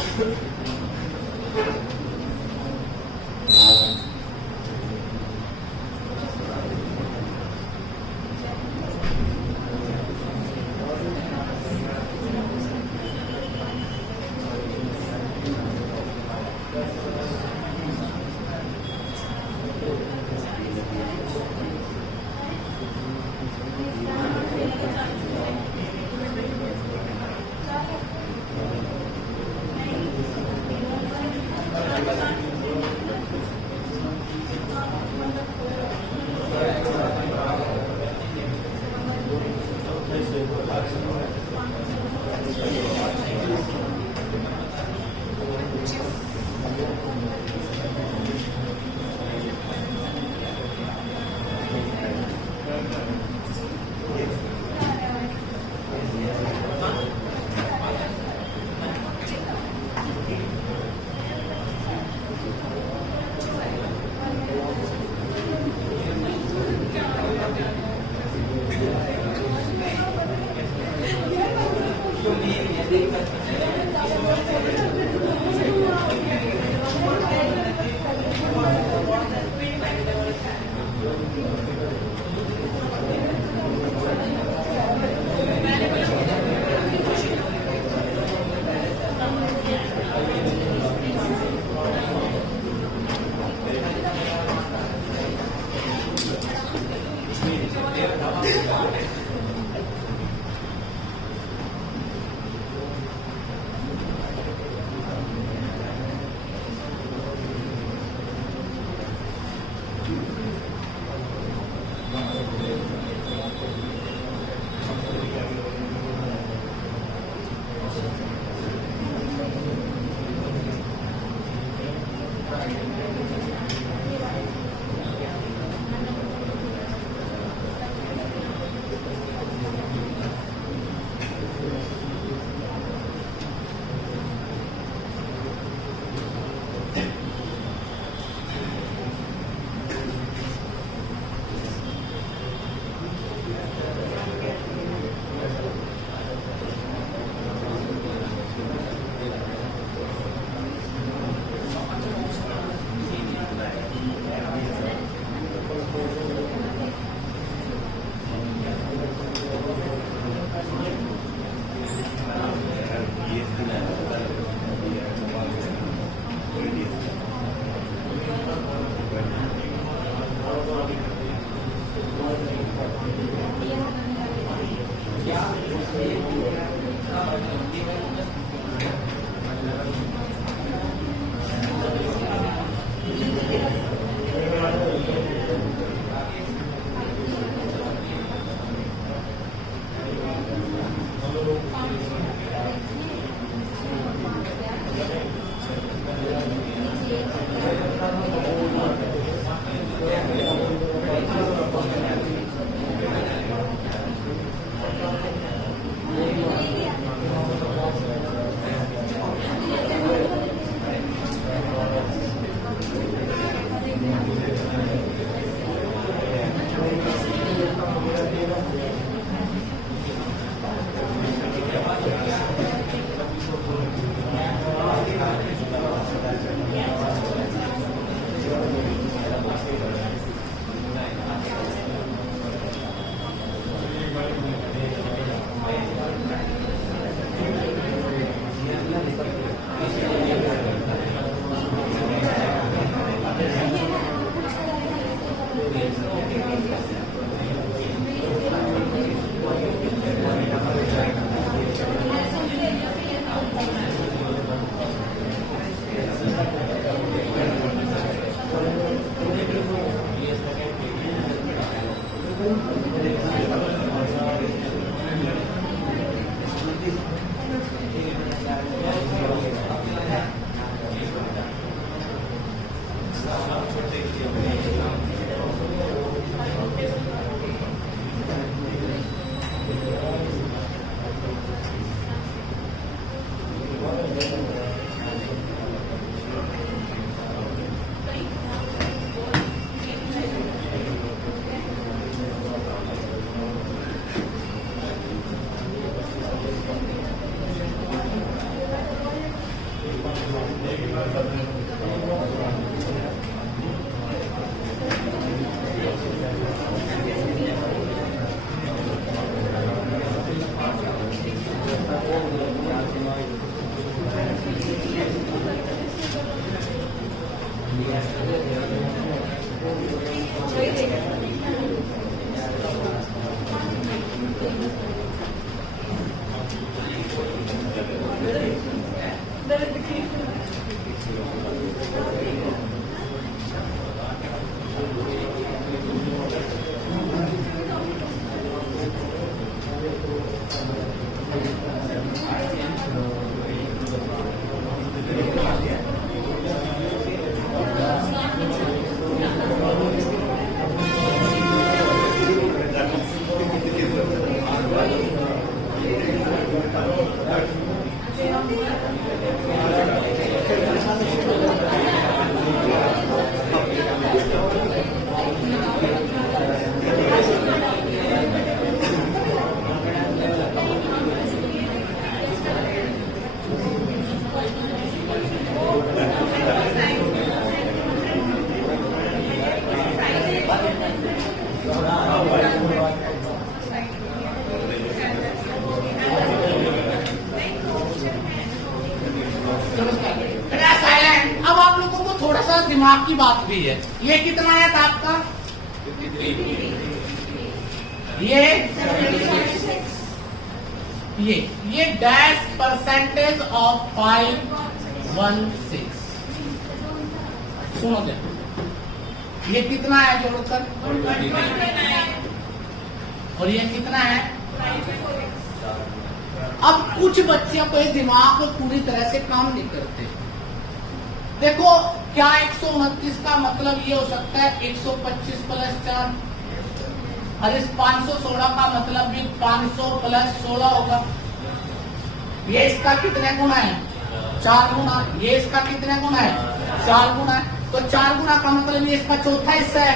दिमाग की बात भी है। ये कितना आया था आपका? ये डैश परसेंटेज ऑफ 516। सुनो देखो, ये कितना है जोड़कर, और ये कितना है। अब कुछ बच्चे अपने दिमाग में पूरी तरह से काम नहीं करते। देखो, क्या 129 का मतलब ये हो सकता है 125 प्लस 4, और इस 516 का मतलब भी 500 प्लस 16 होगा। ये इसका कितने गुना है? 4 गुना। ये इसका कितने गुना है? 4 गुना है। तो 4 गुना का मतलब ये इसका चौथा हिस्सा है,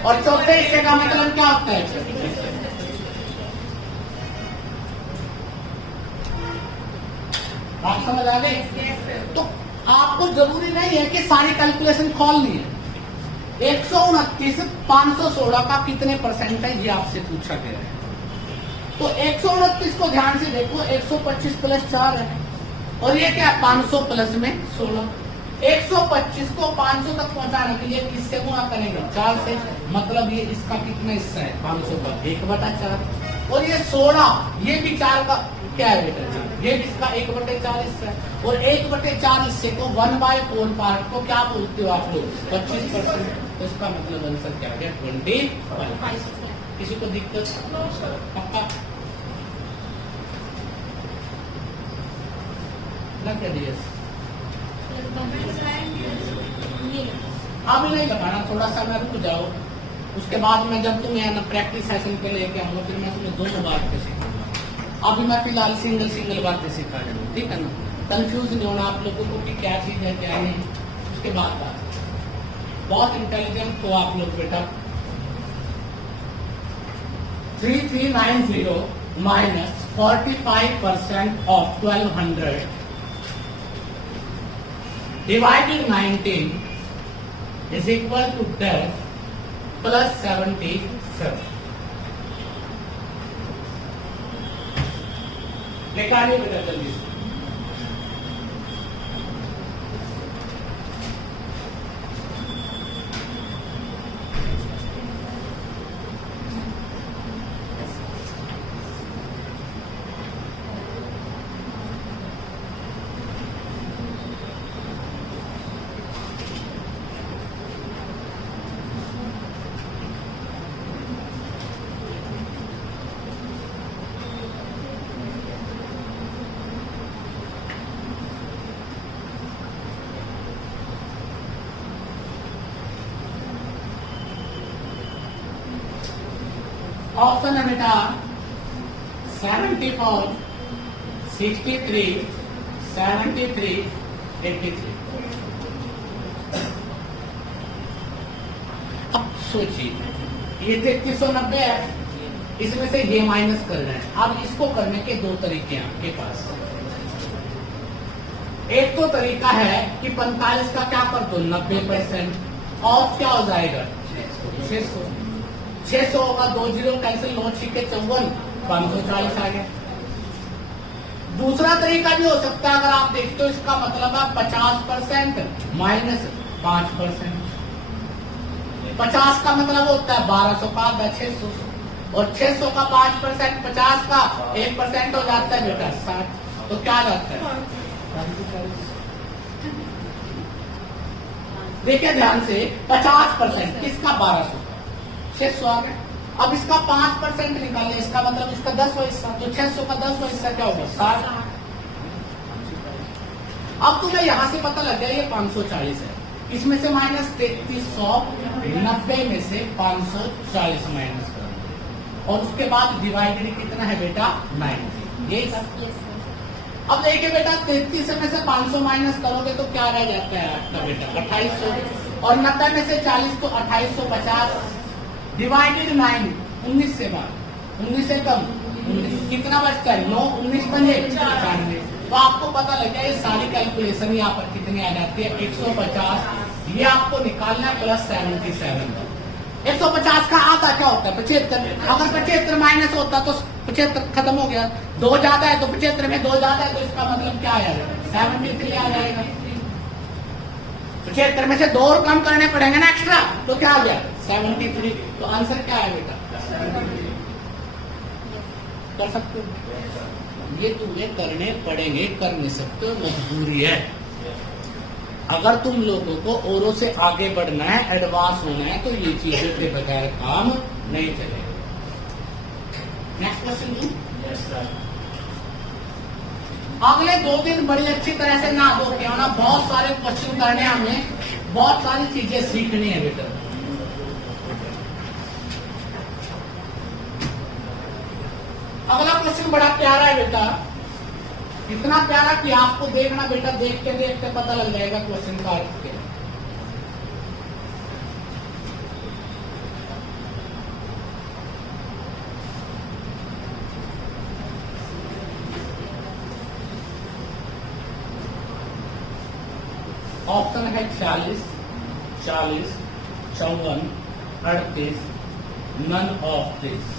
और चौथे हिस्से का मतलब क्या होता है? आप समझ आ गए? तो आपको जरूरी नहीं है कि सारी कैलकुलेशन खोलनी है। 129 516 का कितने परसेंट है, ये आपसे पूछा गया है। तो 129 को ध्यान से देखो, 125 प्लस 4 है, और ये क्या है? 500 प्लस में 16। 125 को 500 तक पहुंचाने के लिए किससे गुणा करेंगे? 4 से। मतलब ये इसका कितना हिस्सा है? 500 का 1/4। और ये 16, ये भी 4 का क्या है बेटा? ये भी इसका 1/4 हिस्सा है। और 1/4 हिस्से को 1/4 पार्ट को क्या बोलते हो आप लोग? 25%। तो इसका मतलब आंसर क्या है? 25। किसी को दिक्कत? पक्का लग गया? अभी नहीं लगाना, थोड़ा सा मैं रुक जाओ। उसके बाद में जब तुम्हें ना प्रैक्टिस सेशन पे लेके आऊंगा, फिर मैं तुम्हें दोनों बातें सिखाऊंगा। अभी मैं फिलहाल सिंगल बातें सिखा रहा हूँ, ठीक है ना? कंफ्यूज नहीं होना आप लोगों को कि क्या चीज है क्या नहीं। उसके बाद बहुत इंटेलिजेंट हो आप लोग बेटा। 3390 minus 45% of 1200 divided 19 is equal to 10 plus 77। निकालिए बेटा जल्दी से। ऑप्शन है बेटा 74, 63, 73, 83। अब सोचिए, ये 3390 है, इसमें से ये माइनस कर रहे हैं। अब इसको करने के दो तरीके हैं आपके पास। एक तो तरीका है कि 45 का क्या कर दो 90%, ऑफ क्या हो जाएगा 600। 600 होगा, 2 जीरो कैंसिल, 9 छिके 54, 540 आ गया। दूसरा तरीका भी हो सकता है, अगर आप देखते हो इसका मतलब है 50% माइनस 5%। 50 का मतलब होता है 1200 का आधा 600, और 600 का 5%, 50 का 1% हो जाता है बेटा 60। तो क्या जाता है? देखिए ध्यान से, 50% किसका? 1200 का 600 आ गया। अब इसका 5% निकाले, इसका मतलब इसका 10वां हिस्सा, तो 600 का 10वां हिस्सा क्या होगा? 60। अब तुम्हें यहां से पता लग गया ये 540 है, इसमें से माइनस 3300, 90 में से 540 माइनस करो, और उसके बाद डिवाइडेड कितना है बेटा? 90। ये अब देखिए बेटा, 33 में से 500 माइनस करोगे तो क्या रह जाता है आपका बेटा? 2800, और 90 में से 40 तो 2850 डिवाइडेड 9, 19 से बाद 19 से कम 19 कितना बचता है? 9, 19 बने 95। तो आपको पता लग गया ये सारी कैलकुलेशन यहाँ पर कितनी आ जाती है? 150। ये आपको निकालना है प्लस 77। 150 का आधा क्या होता है? 75। अगर 75 माइनस होता तो 75 खत्म हो गया। 2 ज्यादा है तो 75 में 2 ज्यादा है, तो इसका मतलब क्या आया? 73 आ जाएगा। तो 76 में से 2 और कम करने पड़ेंगे ना एक्स्ट्रा, तो क्या आ गया 73। तो आंसर क्या है बेटा? कर सकते हो, ये तुम्हें करने पड़ेंगे, कर नहीं सकते हो, मजबूरी है। अगर तुम लोगों को औरों से आगे बढ़ना है, एडवांस होना है, तो ये चीजें के बगैर काम नहीं चलेगा। नेक्स्ट क्वेश्चन लूं? अगले 2 दिन बड़ी अच्छी तरह से नहा धो के आना, बहुत सारे क्वेश्चन करने, हमें बहुत सारी चीजें सीखनी है बेटा। अगला क्वेश्चन बड़ा प्यारा है बेटा, इतना प्यारा कि आपको देखना बेटा, देखते देखते पता लग जाएगा क्वेश्चन का अर्थ क्या है। ऑप्शन है 40, 40, 54, 38, none of this.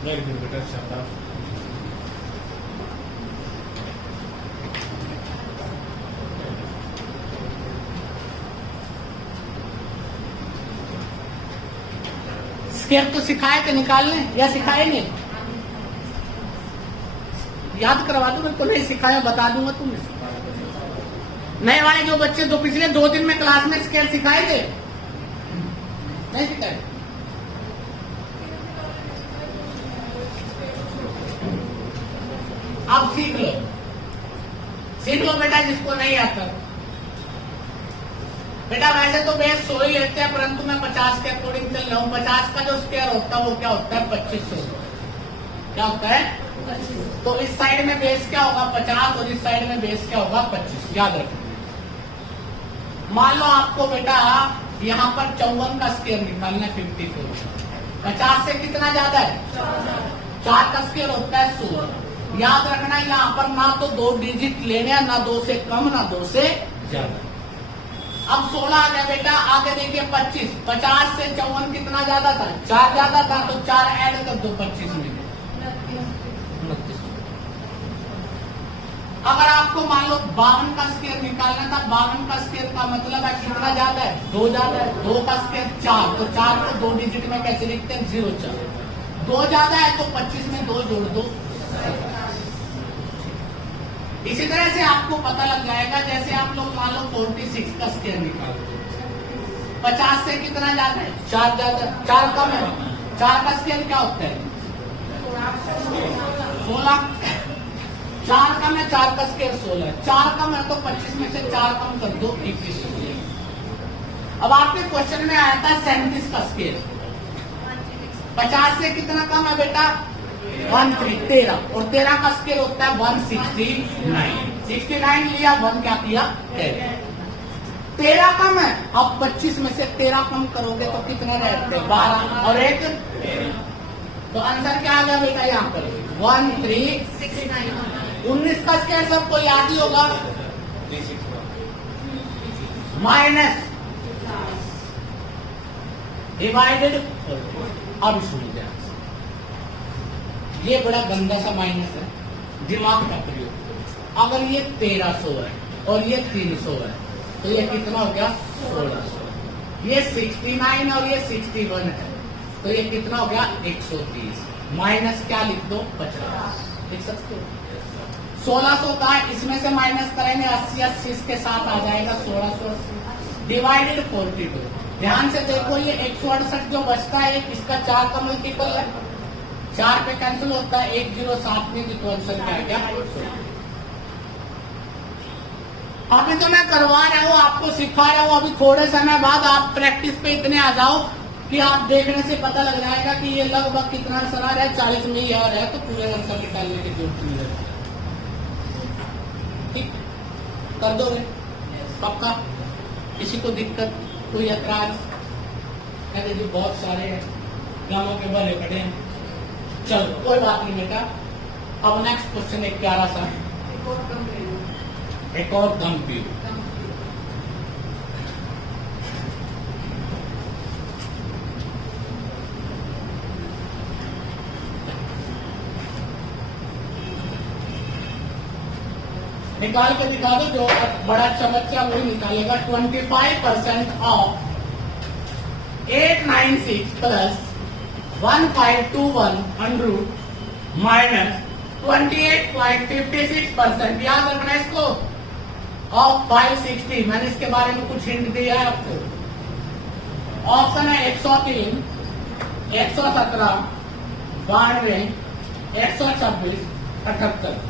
Very good बेटा, शाबाश। स्केल तो सिखाए थे निकालने, या सिखाएंगे? याद करवा दूं, मेरे को नहीं सिखाया, बता दूंगा तुम्हें। नए वाले जो बच्चे जो पिछले 2 दिन में क्लास में स्केल सिखाए थे, नहीं सिखाए? अब सीख लो बेटा, जिसको नहीं आता। बेटा वैसे तो बेस 100 ही लेते हैं, परंतु मैं 50 के अकॉर्डिंग चल रहा हूँ। 50 का जो स्क्वायर होता है वो क्या होता है? 2500। क्या होता है? 2500। तो इस साइड में बेस क्या होगा? 50, और इस साइड में बेस क्या होगा? 25। याद रखना। मान लो आपको बेटा यहाँ पर 54 का स्क्वायर निकालना है, 54। 50 से कितना ज्यादा है? 4 का स्क्वायर होता है 16। याद रखना, यहाँ पर ना तो 2 डिजिट लेने हैं, ना 2 से कम, ना 2 से ज्यादा। अब 16 आ गया बेटा, आगे देखिए 25। 50 से 54 कितना ज्यादा था? 4 ज्यादा था, तो 4 ऐड कर दो 25 में, 29। अगर आपको मान लो 52 का स्क्वायर निकालना था, 52 का स्क्वायर का मतलब है कितना ज्यादा है? 2 ज्यादा है। 2 का स्क्वायर 4, तो 4 को 2 डिजिट में कैसे लिखते हैं? 0 4। 2 ज्यादा है तो 25 में 2 जोड़ दो। इसी तरह से आपको पता लग जाएगा, जैसे आप लोग मान लो 46 का स्क्वायर निकालते हैं, 50 से कितना ज्यादा है? 4 ज्यादा, 4 कम है। 4 का स्क्वायर क्या होता है? 16। 4 कम है, 4 का स्क्वायर 16। 4 कम है तो 25 में से 4 कम कर दो, 21। अब आपके क्वेश्चन में आया था 37 का स्क्वायर। 50 से कितना कम है बेटा? 13, और 13 का स्क्वायर होता है 169। 69 लिया, 1 क्या किया? 13 कम है। अब 25 में से 13 कम करोगे तो कितने रहते? 12, और 1। तो आंसर क्या आ गया बेटा यहाँ पर? 1369। 19 का स्क्वायर सबको याद ही होगा, माइनस डिवाइडेड। अब सुन ध्यान, ये बड़ा गंदा सा माइनस है, दिमाग का प्रयोग। अगर ये 1300 है और ये 300 है, तो ये कितना हो गया? 1600। ये 69 और ये 61 है, तो ये कितना हो गया? 130। माइनस क्या लिख दो? 50 लिख सकते हो। 1600 का इसमें से माइनस करेंगे, 80 80 इसके साथ आ जाएगा 1680 डिवाइडेड 42। ध्यान से देखो, ये 168 जो बचता है, इसका 4 का मल्टीपल है, 4 पे कैंसिल होता है, 1007 में, तो आंसर क्या गया? अभी तो मैं करवा रहा हूँ, आपको सिखा रहा हूँ, अभी थोड़े समय बाद आप प्रैक्टिस पे इतने आ जाओ कि आप देखने से पता लग जाएगा कि ये लगभग कितना आंसर आ रहा है, 40 में ही आ रहा है, तो पूरे आंसर निकालने की जरूरत नहीं है। ठीक, कर दोगे पक्का? किसी को दिक्कत, कोई ऐतराज? कहते जी बहुत सारे हैं, गांवों के भले पड़े हैं। चलो कोई बात नहीं बेटा। अब नेक्स्ट क्वेश्चन एक प्यारा सा, एक और कम ले लो। एक और दम पी। निकाल के दिखा दो, जो बड़ा अच्छा बच्चा वही निकालेगा। 25% ऑफ 896 प्लस 1521 अंडर माइनस 28.56%, याद रखना इसको, ऑफ 560। मैंने इसके बारे में कुछ हिंट दिया है आपको। ऑप्शन है 103, 117, 92, 126, 78।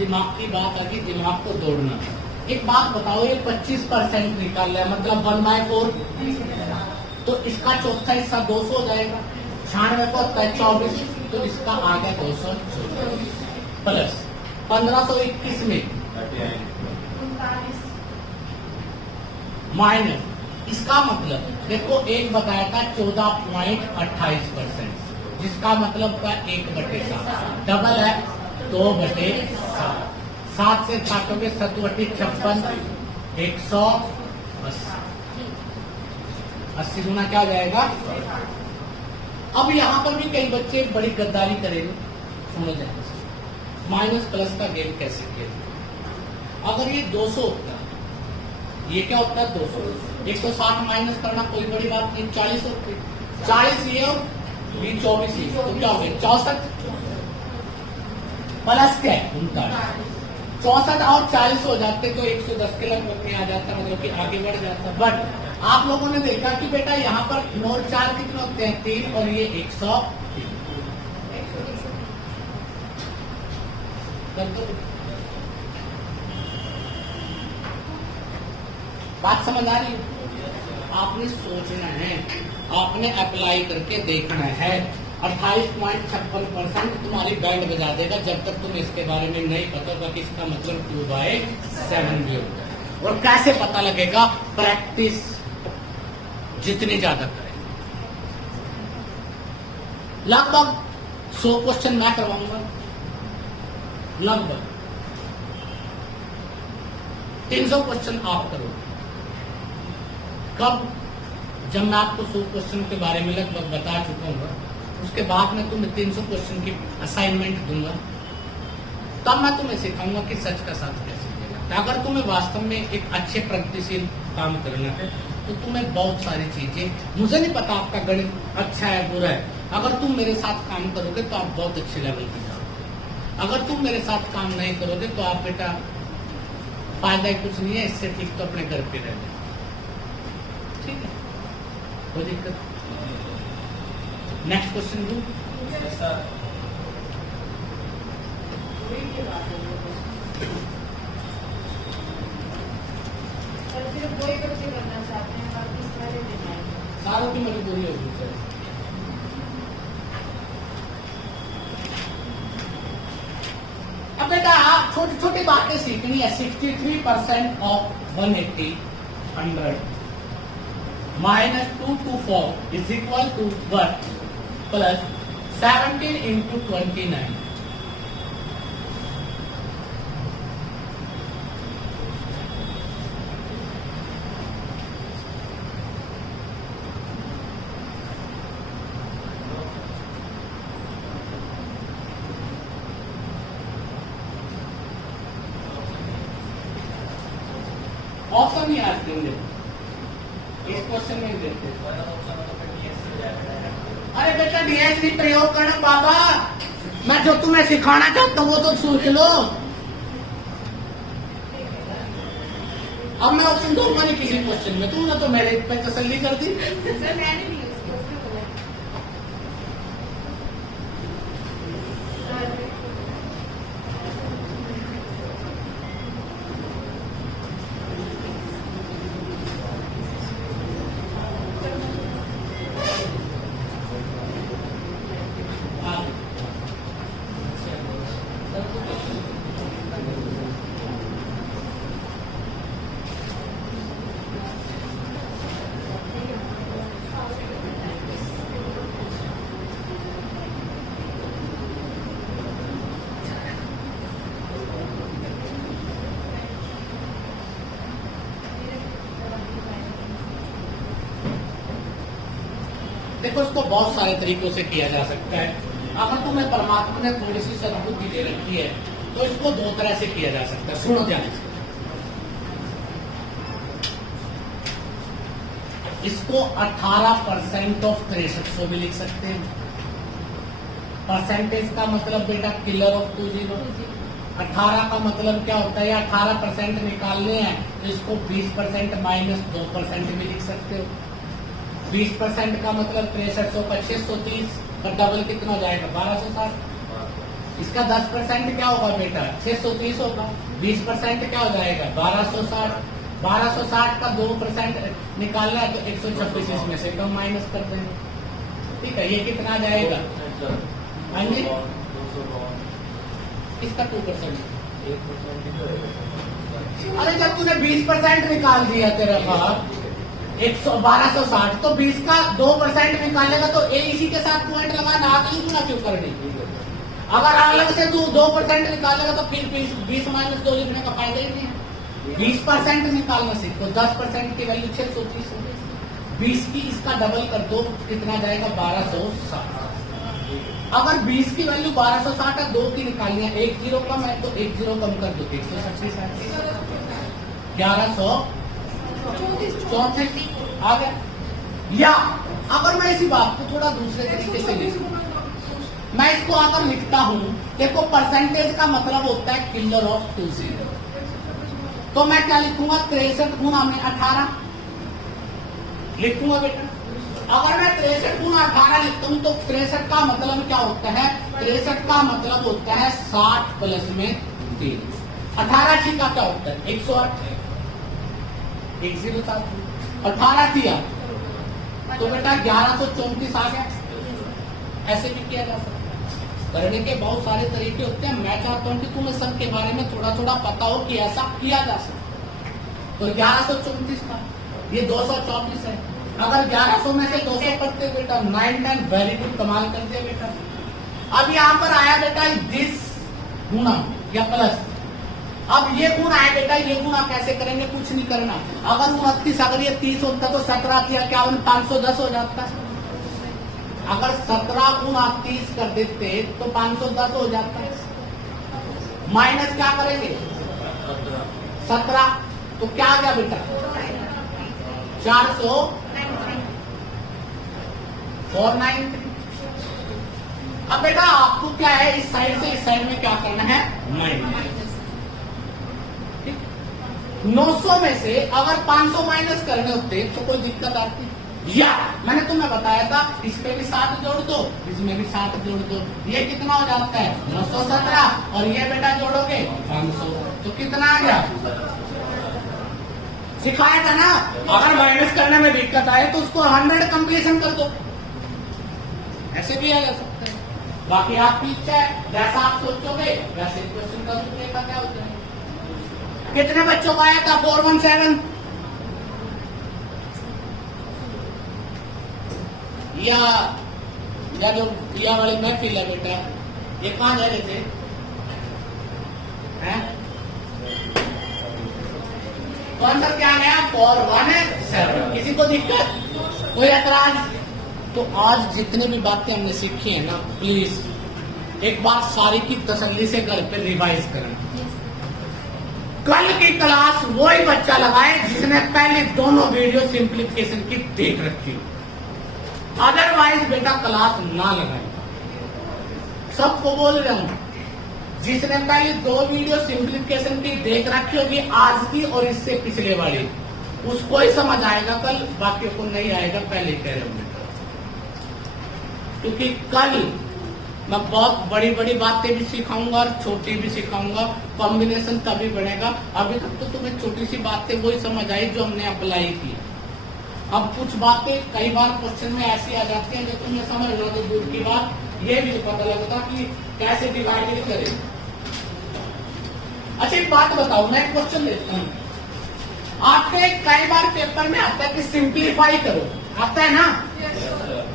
दिमाग की बात आ गई, दिमाग को दौड़ना। एक बात बताओ, ये 25% निकाल रहा है, मतलब 1/4, तो इसका चौथा हिस्सा 200 हो जाएगा। 96 को होता है 24, तो इसका आ गया 224 प्लस 1521 में 39। माइनस, इसका मतलब देखो एक बताया था 14.28%, जिसका मतलब था 1/7, डबल है 2/7। 7 से काटोगे 7 56, 180, 80 गुना क्या हो जाएगा। अब यहाँ पर भी कई बच्चे बड़ी गद्दारी करेंगे, समझ जाए माइनस प्लस का गेम कैसे खेलते। अगर ये 200 होता, ये क्या होता है 200, 160 माइनस करना कोई बड़ी बात नहीं, 40 होते, 40 ये और ये 24 ही, तो क्या हो गया 64 प्लस क्या है 39, 64 और 40 हो जाते तो 110 के लगभग में आ जाता, मतलब कि आगे बढ़ जाता। बट आप लोगों ने देखा कि बेटा यहाँ पर नोट 4 कितने होते हैं 3, और ये 103। बात समझ आ रही है? आपने सोचना है, आपने अप्लाई करके देखना है। 28.56% तुम्हारी बैंड बजा देगा जब तक तुम इसके बारे में नहीं पता होगा कि इसका मतलब 2/7 भी होगा। और कैसे पता लगेगा? प्रैक्टिस जितनी ज्यादा करें। लगभग 100 क्वेश्चन मैं करवाऊंगा, लगभग 300 क्वेश्चन आप करोगे। कब? जब मैं आपको 100 क्वेश्चन के बारे में लगभग बता चुका हूँ, उसके बाद मैं तुम्हें 300 क्वेश्चन की असाइनमेंट दूंगा, तब मैं तुम्हें सिखाऊंगा कि सच का साथ कैसे देना। अगर तुम्हें वास्तव में एक अच्छे प्रगतिशील काम करना है तो तुम्हें बहुत सारी चीजें, मुझे नहीं पता आपका गणित अच्छा है बुरा है, अगर तुम मेरे साथ काम करोगे तो आप बहुत अच्छे लेवल पे जाओगे। अगर तुम मेरे साथ काम नहीं करोगे तो आप बेटा फायदा ही कुछ नहीं है, इससे ठीक तो अपने घर पे रहना। ठीक है, कोई दिक्कत? नेक्स्ट क्वेश्चन दू सिर्फ वही बच्चे करना चाहते हैं, बाकी सारे देना है। सारों की मजबूरी होगी सर। अब बेटा आप छोटी छोटी बातें सीखनी है। 63% of 180 100 minus 224 is equal to 1 plus 17 into 29। नहीं आज देंगे, इस क्वेश्चन में ही देते। अरे बेटा डीएसडी प्रयोग करना बाबा, मैं जो तुम्हें सिखाना चाहता हूँ वो तो सोच लो। अब मैं ऑप्शन दूंगा नहीं किसी क्वेश्चन में, तुमने तो मेरे पे तसल्ली कर दी। सर मैंने नहीं यूज किया, उसने बोला। देखो इसको बहुत सारे तरीकों से किया जा सकता है। अगर तुम्हें परमात्मा ने थोड़ी सी सद्बुद्धि दे रखी है तो इसको दो तरह से किया जा सकता है। सुनो ध्यान से, इसको 18% ऑफ 6300 भी लिख सकते हैं। परसेंटेज का मतलब बेटा किलर ऑफ 20। 18 का मतलब क्या होता है, या 18% निकालने हैं तो इसको 20% माइनस 2% भी लिख सकते हो। 20% का मतलब 6300 का 630 का डबल कितना हो जाएगा 1260। इसका 10% क्या होगा बेटा 630 होगा। 20% क्या हो जाएगा 1260। 1260 का 2% निकालना है तो 126 इसमें से कम माइनस कर देंगे। ठीक है, ये कितना आ जाएगा हाँ जी, इसका 2%। अरे जब तूने 20% निकाल दिया तेरा बाप 1260 तो 20 का 2% निकालेगा तो ए इसी के साथ पॉइंट लगाना, आगे गुना क्यों करनी। अगर अलग से तू 2% निकालेगा तो फिर 20 माइनस 2 लिखने का फायदा ही नहीं है। 20% निकालना सीखो। 10% की वैल्यू 630 है। 20 की इसका डबल कर दो कितना जाएगा 1260। अगर 20 की वैल्यू 1260 है, 2 की निकालनी है, 1 जीरो कम है तो 1 जीरो कम कर दो 136 1134 आ गया। या अगर मैं इसी बात को थोड़ा दूसरे तरीके से लिखूं, मैं इसको अगर लिखता हूं, देखो परसेंटेज का मतलब होता है किलर ऑफ 20। तो मैं क्या लिखूंगा 63 गुना में 18 लिखूंगा बेटा। अगर मैं 63 गुना 18 लिखता हूं तो 63 का मतलब क्या होता है, 63 का मतलब होता है 60 प्लस में 3। 18 छी का क्या होता है 108। 107 18 किया तो बेटा 1134 आ गया। ऐसे भी किया जा सकता है। करने के बहुत सारे तरीके होते हैं। मैं चाहता हूं कि तुम्हें सब के बारे में थोड़ा थोड़ा पता हो कि ऐसा किया जा सकता है। तो 1134 का ये 224 है। अगर 1100 में से 200 करते बेटा 9 वेरी गुड, कमाल कर दिया बेटा। अब यहाँ पर आया बेटा दिस गुना या प्लस। अब ये गुण आए बेटा, ये गुणा कैसे करेंगे, कुछ नहीं करना। अगर 29 अगर ये 30 होता तो 17 किया क्या 510 हो जाता है। अगर 17 गुणा 30 कर देते तो 510 हो जाता है। माइनस क्या करेंगे 17 तो क्या आ गया बेटा 493। अब बेटा आपको क्या है, इस साइड से इस साइड में क्या करना है माइनस। 900 में से अगर 500 माइनस करने होते तो कोई दिक्कत आती। या मैंने तुम्हें बताया था इस पे भी 7 जोड़ दो, इसमें भी 7 जोड़ दो, ये कितना हो जाता है 917। और ये बेटा जोड़ोगे 500 तो कितना आ गया। सिखाया था ना, अगर माइनस करने में दिक्कत आए तो उसको 100 कंप्लीशन कर दो। ऐसे भी आ जा सकता है। बाकी आपकी इच्छा है, जैसा आप सोचोगे वैसे क्वेश्चन का उत्तर का क्या होता है। कितने बच्चों का आया था 417। या जो या वाली महफिल है बेटा, ये कहाँ जा रहे थे हैं? कौन सा क्या गया 417। किसी को दिक्कत, कोई एतराज? तो आज जितने भी बातें हमने सीखी है ना, प्लीज एक बार सारी की तसल्ली से घर पे रिवाइज करना। कल की क्लास वही बच्चा लगाए जिसने पहले दोनों वीडियो सिंप्लीफिकेशन की देख रखी हो, अदरवाइज बेटा क्लास ना लगाए। सबको बोल रहा हूं, जिसने पहले 2 वीडियो सिंप्लीफिकेशन की देख रखी होगी, आज की और इससे पिछले वाली, उसको ही समझ आएगा कल, बाकियों को नहीं आएगा, पहले कह रहे होंगे। क्योंकि कल मैं बहुत बड़ी बड़ी बातें भी सिखाऊंगा और छोटी भी सिखाऊंगा, कॉम्बिनेशन तभी बनेगा। अभी तक तो तुम्हें छोटी सी बातें वही समझ आई जो हमने अप्लाई की। अब कुछ बातें कई बार क्वेश्चन में ऐसी आ जाती हैं जो तुम्हें समझ लो तो दूर की बात, ये भी पता लगता कि कैसे डिवाइडेड करें। अच्छा एक बात बताओ, मैं एक क्वेश्चन देता हूँ, आपके कई बार पेपर में आता है कि सिंप्लीफाई करो, आता है ना,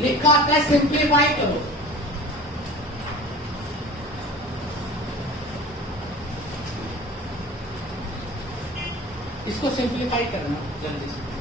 लिखा आता है सिंप्लीफाई करो। इसको सिंप्लीफाई करना जल्दी से।